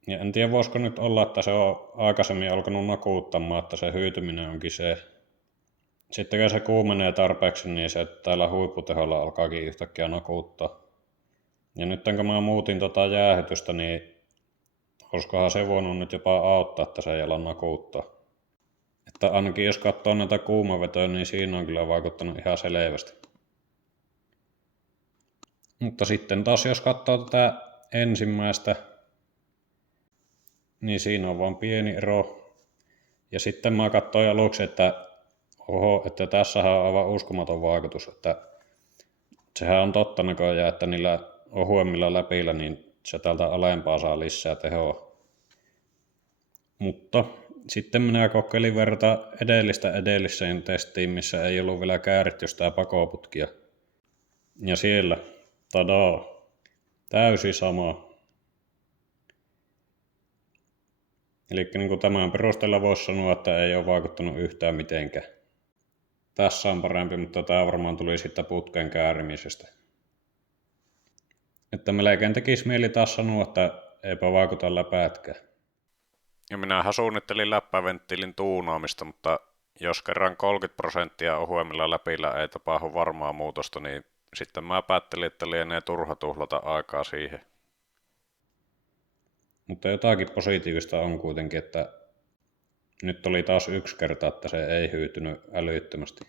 Ja en tiedä, voisiko nyt olla, että se on aikaisemmin alkanut nakuuttamaan, että se hyytyminen onkin se. Sitten kun se kuumenee tarpeeksi, niin se täällä huipputeholla alkaakin yhtäkkiä nakuuttaa. Ja nyt kun mä muutin jäähytystä, niin olisikohan se voinut nyt jopa auttaa, että se ei ala nakuuttaa. Että ainakin jos katsoo näitä kuumavetoja, niin siinä on kyllä vaikuttanut ihan selvästi. Mutta sitten taas jos katsoo tätä ensimmäistä, niin siinä on vaan pieni ero. Ja sitten mä katsoin aluksi, että tässähän on aivan uskomaton vaikutus, että sehän on totta näköjään, että niillä ohuemmilla läpillä niin se täältä alempaa saa lisää tehoa. Mutta sitten minä kokeilin verrata edelliseen testiin, missä ei ollut vielä kääritty sitä pakoputkia. Ja siellä, tadaa, täysin sama. Eli niin kuin tämän perusteella voisi sanoa, että ei ole vaikuttanut yhtään mitenkään. Tässä on parempi, mutta tämä varmaan tuli sitten putken käärimisestä. Että melkein tekisi mieli taas sanoa, että eipä vaikuta läpätkään. Ja minähän suunnittelin läppäventtiilin tuunaamista, mutta jos kerran 30% ohuemmilla läpillä ei tapahdu varmaa muutosta, niin sitten mä päättelin, että lienee turha tuhlata aikaa siihen. Mutta jotakin positiivista on kuitenkin, että nyt oli taas yksi kerta, että se ei hyytynyt älyttömästi.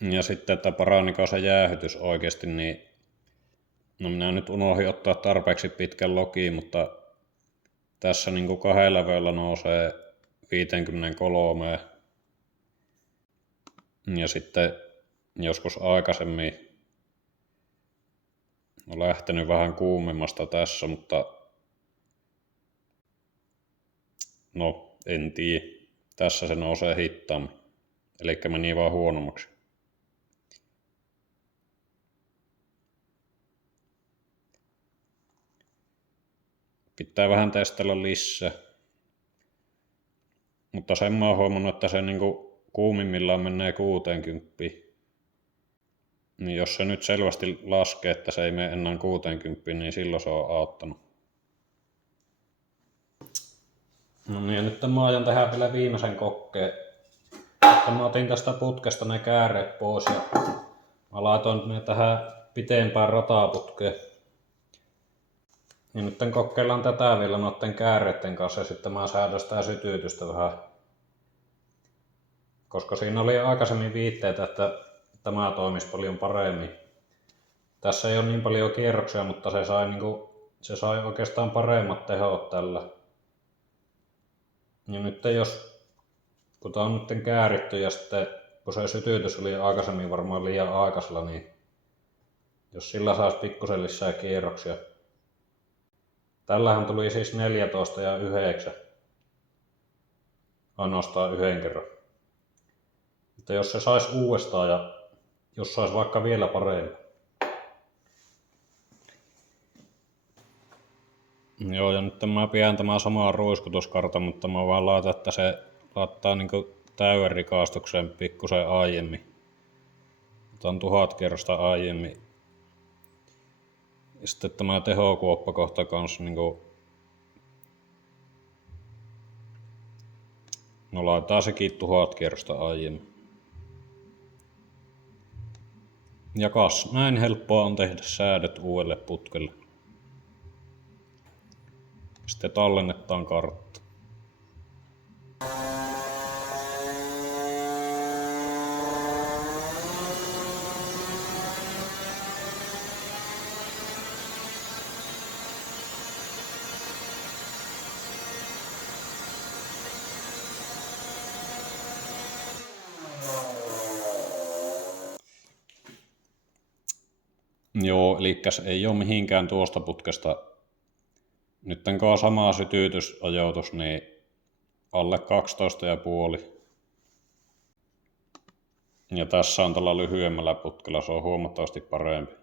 Ja sitten, että paraniko se jäähytys oikeasti, niin no minä nyt unohdin ottaa tarpeeksi pitkän logiin, mutta tässä niin kuin 2 leveillä nousee 53. Ja sitten joskus aikaisemmin on lähtenyt vähän kuumemmasta tässä, mutta no en tiedä. Tässä se nousee hitaammin. Eli meni vaan huonommaksi. Pitää vähän testata lisää. Mutta sen mä oon huomannut, että se niinku kuumimmillaan menee 60. Niin jos se nyt selvästi laskee, että se ei mene enää 60, niin silloin se on auttanut. No niin, ja nyt mä aion tehdä vielä viimeisen kokkeen. Että mä otin tästä putkesta ne kääreet pois ja mä laitoin ne tähän pitempään rataputkeen. Ja nyt kokeillaan tätä vielä noiden kääreiden kanssa ja sitten mä säädän sitä sytytystä vähän. Koska siinä oli aikaisemmin viitteitä, että tämä toimisi paljon paremmin. Tässä ei ole niin paljon kierroksia, mutta se sai oikeastaan paremmat tehot tällä. Ja nyt kun tämä on nyt kääritty ja sitten kun se sytytys oli aikaisemmin varmaan liian aikaisella, niin jos sillä saisi pikkusen lisää kierroksia. Tällähän tuli siis 14 ja 9. Ainoastaan yhden kerran. Mutta jos se saisi uudestaan ja jos saisi vaikka vielä paremmin. Joo, ja nyt mä pidän tämä samaa ruiskutuskarta, mutta mä vaan laitan, että se laittaa niinku täyden rikastuksen pikkusen aiemmin. Otan 1000 kierrosta aiemmin. Ja sitten tämä tehokuoppa kohta kanssa niinku no laitetaan sekin 1000 kierrosta aiemmin. Ja kas, näin helppoa on tehdä säädöt uudelle putkelle. Sitten tallennetaan kartta. Joo, eli ei ole mihinkään tuosta putkesta. Nyt kun on sama sytytysajoitus, niin alle 12,5. Ja tässä on tällä lyhyemmällä putkella, se on huomattavasti parempi.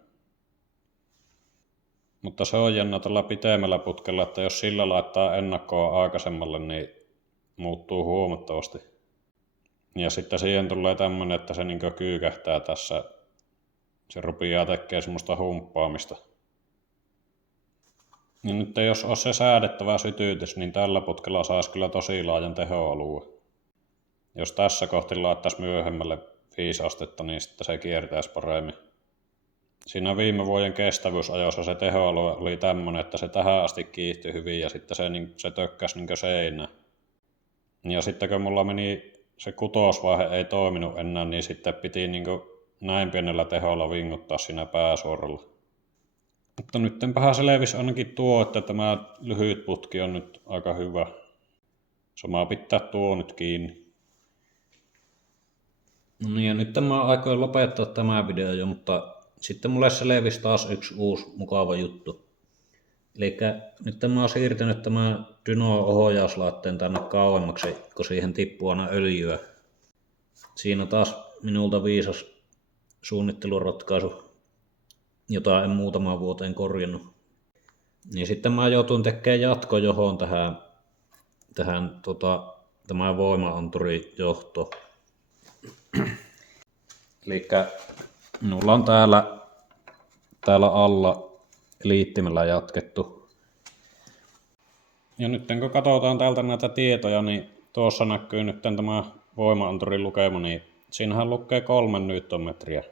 Mutta se on jännä tällä pitemmällä putkella, että jos sillä laittaa ennakkoa aikaisemmalle, niin muuttuu huomattavasti. Ja sitten siihen tulee tämmönen, että se niin kyykähtää tässä. Se rupeaa tekemään semmoista humppaamista. Ja nyt jos olisi se säädettävä sytytys, niin tällä putkella saisi kyllä tosi laajan tehoalue. Jos tässä kohti laittaisi myöhemmälle 5 astetta, niin sitten se kiertäisi paremmin. Siinä viime vuoden kestävyysajossa se tehoalue oli tämmönen, että se tähän asti kiihtyi hyvin ja sitten se tökkäsi niin seinään. Ja sitten kun mulla meni se kutosvaihe ei toiminut enää, niin sitten piti niin näin pienellä teholla vinguttaa siinä pääsuoralla. Mutta nyttenpähän selvisi ainakin tuo, että tämä lyhyt putki on nyt aika hyvä. Sama pitää tuo nyt kiinni. No niin, ja nyt mä aikoin lopettaa tämä video jo, mutta sitten mulle selvisi taas yksi uusi mukava juttu. Eli nyt mä oon siirtänyt tämän Dyno-ohjauslaitteen tänne kauemmaksi, kun siihen tippuu aina öljyä. Siinä on taas minulta viisas suunnitteluratkaisu, jota en muutamaan vuoteen korjannut. Niin sitten mä joutuin tekemään jatkojohon tähän tämä voima-anturijohto. Eli minulla on täällä alla liittimellä jatkettu. Ja nyt kun katsotaan täältä näitä tietoja, niin tuossa näkyy nyt tämä voima-anturin lukema, niin siinähän lukee 3 newtonmetriä.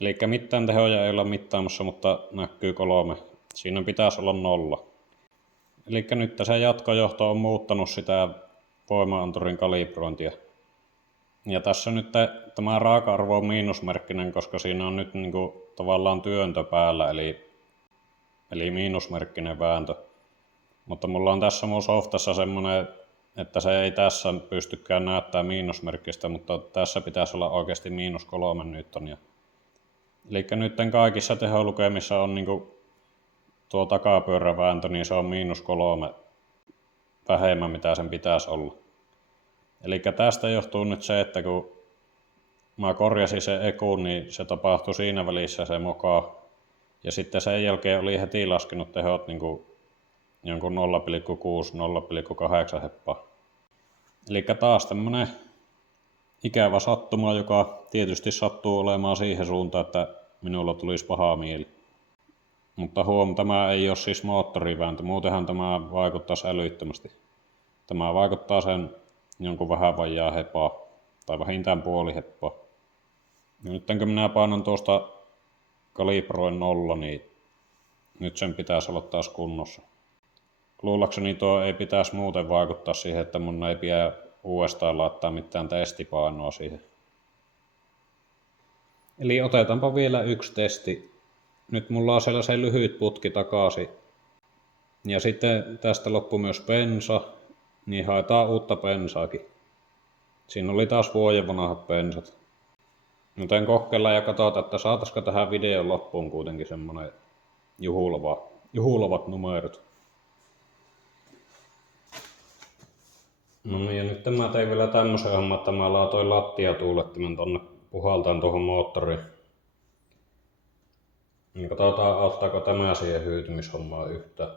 Eli mitään tehoja ei olla mittaamassa, mutta näkyy 3. Siinä pitäisi olla 0. Eli nyt se jatkojohto on muuttanut sitä voima-anturin kalibrointia. Ja tässä nyt tämä raaka-arvo on miinusmerkkinen, koska siinä on nyt niinku tavallaan työntö päällä, eli miinusmerkkinen vääntö. Mutta mulla on tässä mun softassa semmoinen, että se ei tässä pystykään näyttämään miinusmerkkistä, mutta tässä pitäisi olla oikeasti -3 newtonia. Eli nyt kaikissa teholukemissa on niinku tuo takapyörävääntö, niin se on -3 vähemmän mitä sen pitäisi olla. Eli tästä johtuu nyt se, että kun mä korjasin sen ekun, niin se tapahtui siinä välissä se moka. Ja sitten sen jälkeen oli heti laskenut tehot niin kuin jonkun 0,6-0,8 heppaa. Eli taas tämmönen ikävä sattuma, joka tietysti sattuu olemaan siihen suuntaan, että minulla tulisi paha mieli. Mutta tämä ei ole siis moottorivääntö, muutenhan tämä vaikuttaisi älyttömästi. Tämä vaikuttaa sen jonkun vähän vajaa heppaa, tai vähintään puoli heppaa. Ja nyt kun minä painan tuosta kalibroin 0, niin nyt sen pitäisi olla taas kunnossa. Luullakseni tuo ei pitäisi muuten vaikuttaa siihen, että mun ei pidä uudestaan laittaa mitään testipainoa siihen. Eli otetaanpa vielä yksi testi. Nyt mulla on siellä se lyhyt putki takaisin. Ja sitten tästä loppui myös bensa, niin haetaan uutta bensaakin. Siinä oli taas vuoden vanhat bensat. Joten kokeillaan ja katsotaan, että saataisiko tähän videon loppuun kuitenkin semmonen juhulavat numerot. No niin, ja nyt mä tein vielä tämmösen homman, että mä laitoin lattiatuulettimen tonne puhaltaan tuohon moottoriin. Niin katsotaan, auttaako tämä siihen hyytymishommaan yhtään.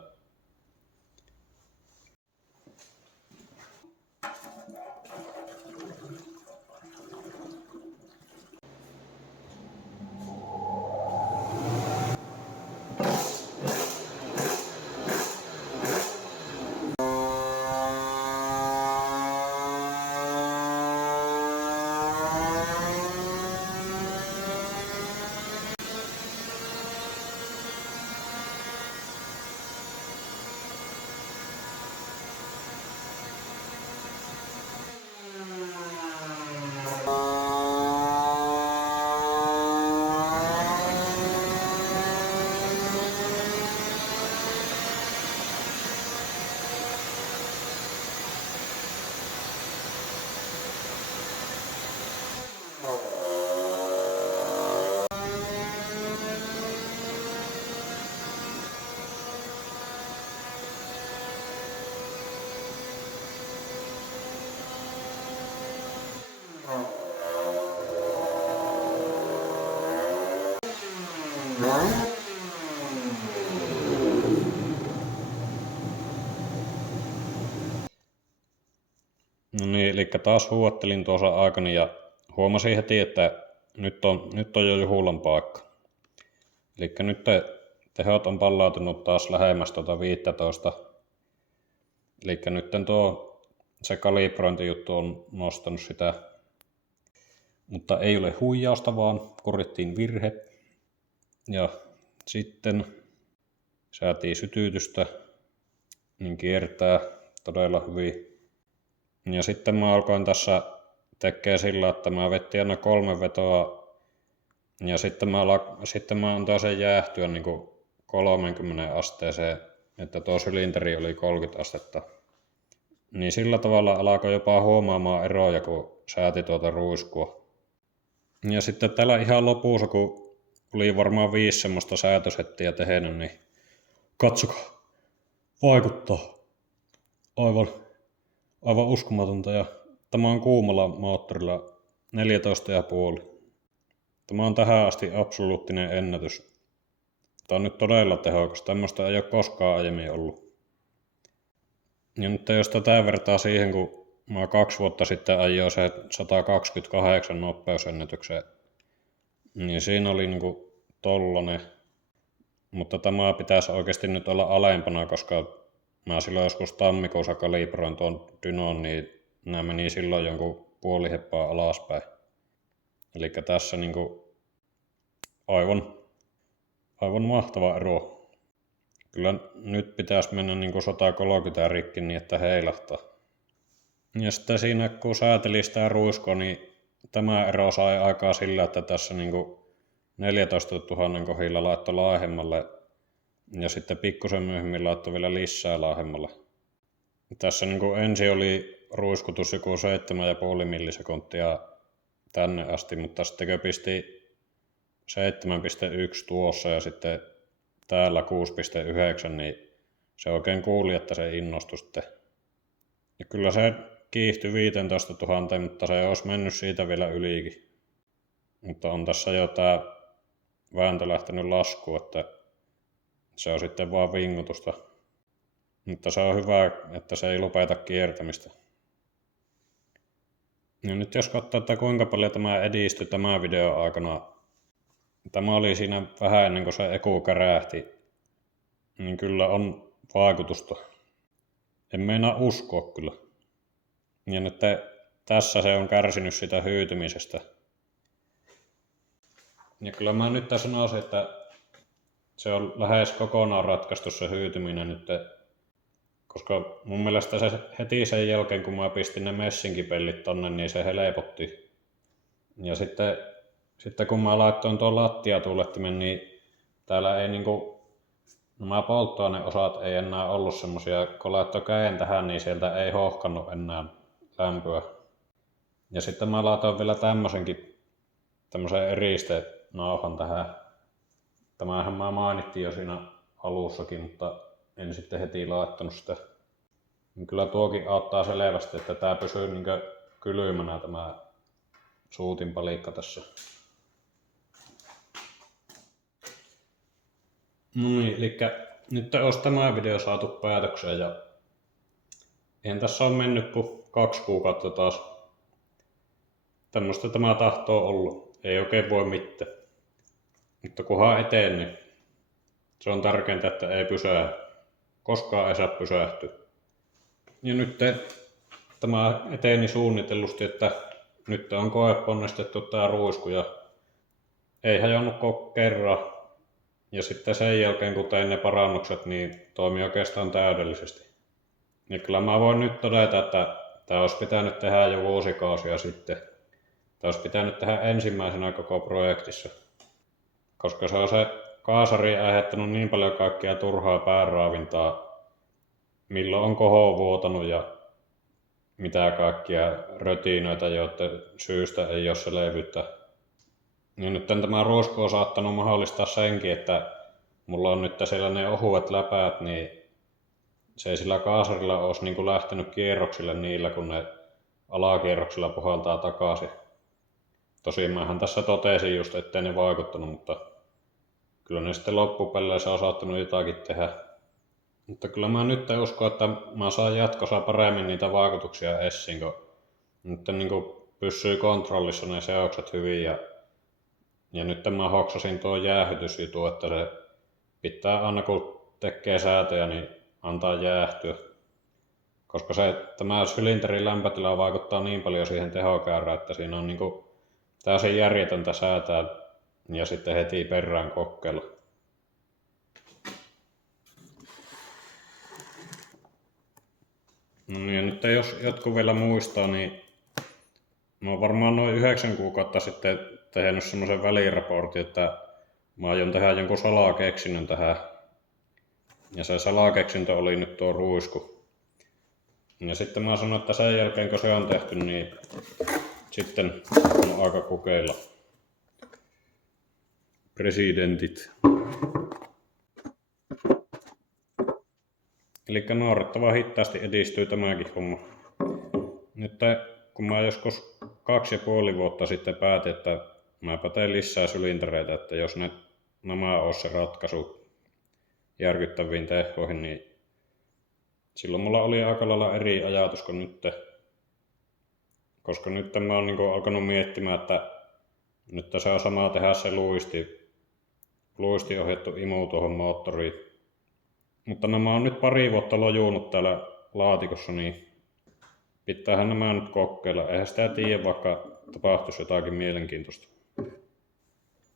eli taas huuattelin tuossa aikani ja huomasin heti, että nyt on jo juhulan paikka. Eli nyt tehot on pallautunut taas lähemmäs 15. Eli nyt se kalibrointijuttu on nostanut sitä. Mutta ei ole huijausta, vaan korjattiin virhe. Ja sitten saatiin sytytystä, niin kiertää todella hyvin. Ja sitten mä alkoin tässä tekee sillä, että mä vettin aina 3 vetoa ja sitten mä antoin sen jäähtyä niin kuin 30 asteeseen, että tuo sylinteri oli 30 astetta. Niin sillä tavalla alkoi jopa huomaamaan eroja, kun sääti tuota ruiskua. Ja sitten täällä ihan lopussa, kun oli varmaan 5 semmoista säätösettiä tehnyt, niin katsokaa, vaikuttaa. Aivan uskomatonta. Ja tämä on kuumalla moottorilla 14,5. Tämä on tähän asti absoluuttinen ennätys. Tämä on nyt todella tehokas. Tämmöistä ei ole koskaan aiemmin ollut. Ja nyt jos tätä vertaa siihen, kun mä 2 vuotta sitten ajoin se 128 nopeusennätyksen, niin siinä oli niinku tollanen. Mutta tämä pitäisi oikeasti nyt olla alempana, koska mä silloin joskus tammikuussa kalibroin tuon dynon, niin nämä meni silloin jonkun puoli heppaa alaspäin. Eli tässä niinku aivan mahtava ero. Kyllä nyt pitäisi mennä niinku 130 rikki niin, että heilahtaa. Ja sitten siinä kun sääteli sitä ruiskoa, niin tämä ero sai aikaa sillä, että tässä niinku 14 000 kohdilla laittoi laahemmalle ja sitten pikkusen myöhemmin laittoi vielä lisää laahemmalle. Tässä niinku ensin oli ruiskutus joku 7,5 millisekuntia tänne asti, mutta sitten kun pisti 7,1 tuossa ja sitten täällä 6,9, niin se oikein kuuli, että se innostui sitten. Ja kyllä se kiihtyi 15 000, mutta se olisi mennyt siitä vielä ylikin. Mutta on tässä jo tämä vääntö lähtenyt laskuun, että se on sitten vaan vingutusta. Mutta se on hyvä, että se ei lopeta kiertämistä. Ja nyt jos katsoo, että kuinka paljon tämä edistyi tämän videon aikana, tämä oli siinä vähän ennen kuin se eku kärähti, niin kyllä on vaikutusta. En meinaa uskoa kyllä. Ja nyt tässä se on kärsinyt sitä hyytymisestä. Ja kyllä mä nyt sanoisin, että se on lähes kokonaan ratkaistu se hyytyminen nyt, koska mun mielestä se heti sen jälkeen, kun mä pistin ne messinkipellit tonne, niin se helpotti. Ja sitten kun mä laittoin tuon lattiatuulettimen, niin täällä ei niinku, nämä polttoaineosat ei enää ollut semmosia, kun laittoi käden tähän, niin sieltä ei hohkannut enää lämpöä. Ja sitten mä laitoin vielä tämmösen eristenauhan tähän. Tämähän mä mainittiin jo siinä alussakin, mutta en sitten heti laittanut sitä. Niin kyllä tuokin auttaa selvästi, että tää pysyy niinkö kylmänä tämä suutinpalikka tässä. No niin, eli nyt olisi tämä video saatu päätökseen ja eihän tässä ole mennyt kuin 2 kuukautta taas. Tämmöistä tämä tahtoo ollut. Ei oikein voi mitään. Mutta kunhan eteen, niin se on tärkeintä, että ei pysähdy. Koskaan ei saa pysähtyä. Ja nyt tämä eteeni suunnitellusti, että nyt on koeponnistettu tää ruisku ja ei hajonnut kerran. Ja sitten sen jälkeen, kun tein ne parannukset, niin toimi oikeastaan täydellisesti. Ja kyllä mä voin nyt todeta, että tämä olisi pitänyt tehdä jo vuosikausia sitten. Tämä olisi pitänyt tehdä ensimmäisenä koko projektissa. Koska se on se kaasari aiheuttanut niin paljon kaikkia turhaa pääraavintaa, milloin on koho vuotanut ja mitä kaikkia rötiinoita, joiden syystä ei ole selvyyttä. Ja nyt tämä ruisku on saattanut mahdollistaa senkin, että mulla on nyt siellä ne ohuet läpäät, niin se ei sillä kaasarilla olisi niin kuin lähtenyt kierroksille niillä, kun ne alakierroksilla puhaltaa takaisin. Tosin mähän tässä totesin just, ettei ne vaikuttanut, mutta kyllä ne sitten loppupeleissä on saattanut jotakin tehdä. Mutta kyllä mä nyt uskon, että mä saan jatkossa paremmin niitä vaikutuksia esiin, kun Nyt niinku pysyy kontrollissa ne seokset hyvin ja nyt mä hoksasin tuo jäähytysjutu, että se pitää aina kun tekee säätöjä, niin antaa jäähtyä. Koska tämä sylinterin lämpötila vaikuttaa niin paljon siihen tehokäyrään, että siinä on niinku täysin järjetöntä säätää ja sitten heti perään kokeilla. No niin, ja nyt jos jotkut vielä muistaa, niin mä oon varmaan noin 9 kuukautta sitten tehnyt semmoisen väliraportin, että mä aion tehdä jonkun salakeksinnön tähän. Ja se salakeksintö oli nyt tuo ruisku. Ja sitten mä sanoin, että sen jälkeen kun se on tehty, niin sitten on aika kokeilla. Presidentit. Eli naurettavan hitaasti edistyy tämäkin homma. Nyt kun mä joskus 2,5 vuotta sitten päätin, että mä teen lisää sylintereitä, että jos nämä olisi se ratkaisu järkyttäviin tehoihin, niin silloin mulla oli aika lailla eri ajatus kuin nyt. Koska nyt mä oon niinku alkanut miettimään, että nyt saa samaa tehdä se luisti ohjattu imu tuohon moottoriin. Mutta nämä on nyt pari vuotta lojunut täällä laatikossa, niin pitäähän nämä nyt kokeilla. Eihän sitä tiedä, vaikka tapahtuisi jotakin mielenkiintoista.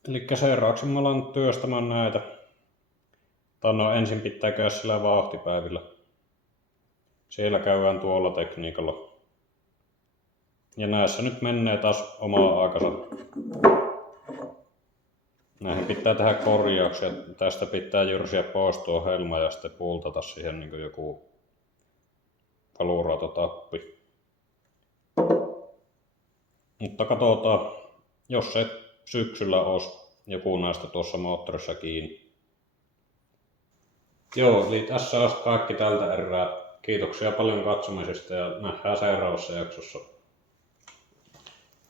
Eli seuraavaksi me ollaan työstämään näitä. No ensin pitää käydä sillä vauhtipäivillä. Siellä käydään tuolla tekniikalla. Ja näissä nyt menee taas omaa aikansa. Näihin pitää tehdä korjauksia. Tästä pitää jyrsiä pois tuo helma ja sitten pultata siihen niin kuin joku paluurautotappi. Mutta katsotaan, jos se syksyllä olisi joku näistä tuossa moottorissa kiinni. Joo, eli tässä olisi kaikki tältä erää. Kiitoksia paljon katsomisesta ja nähdään seuraavassa jaksossa.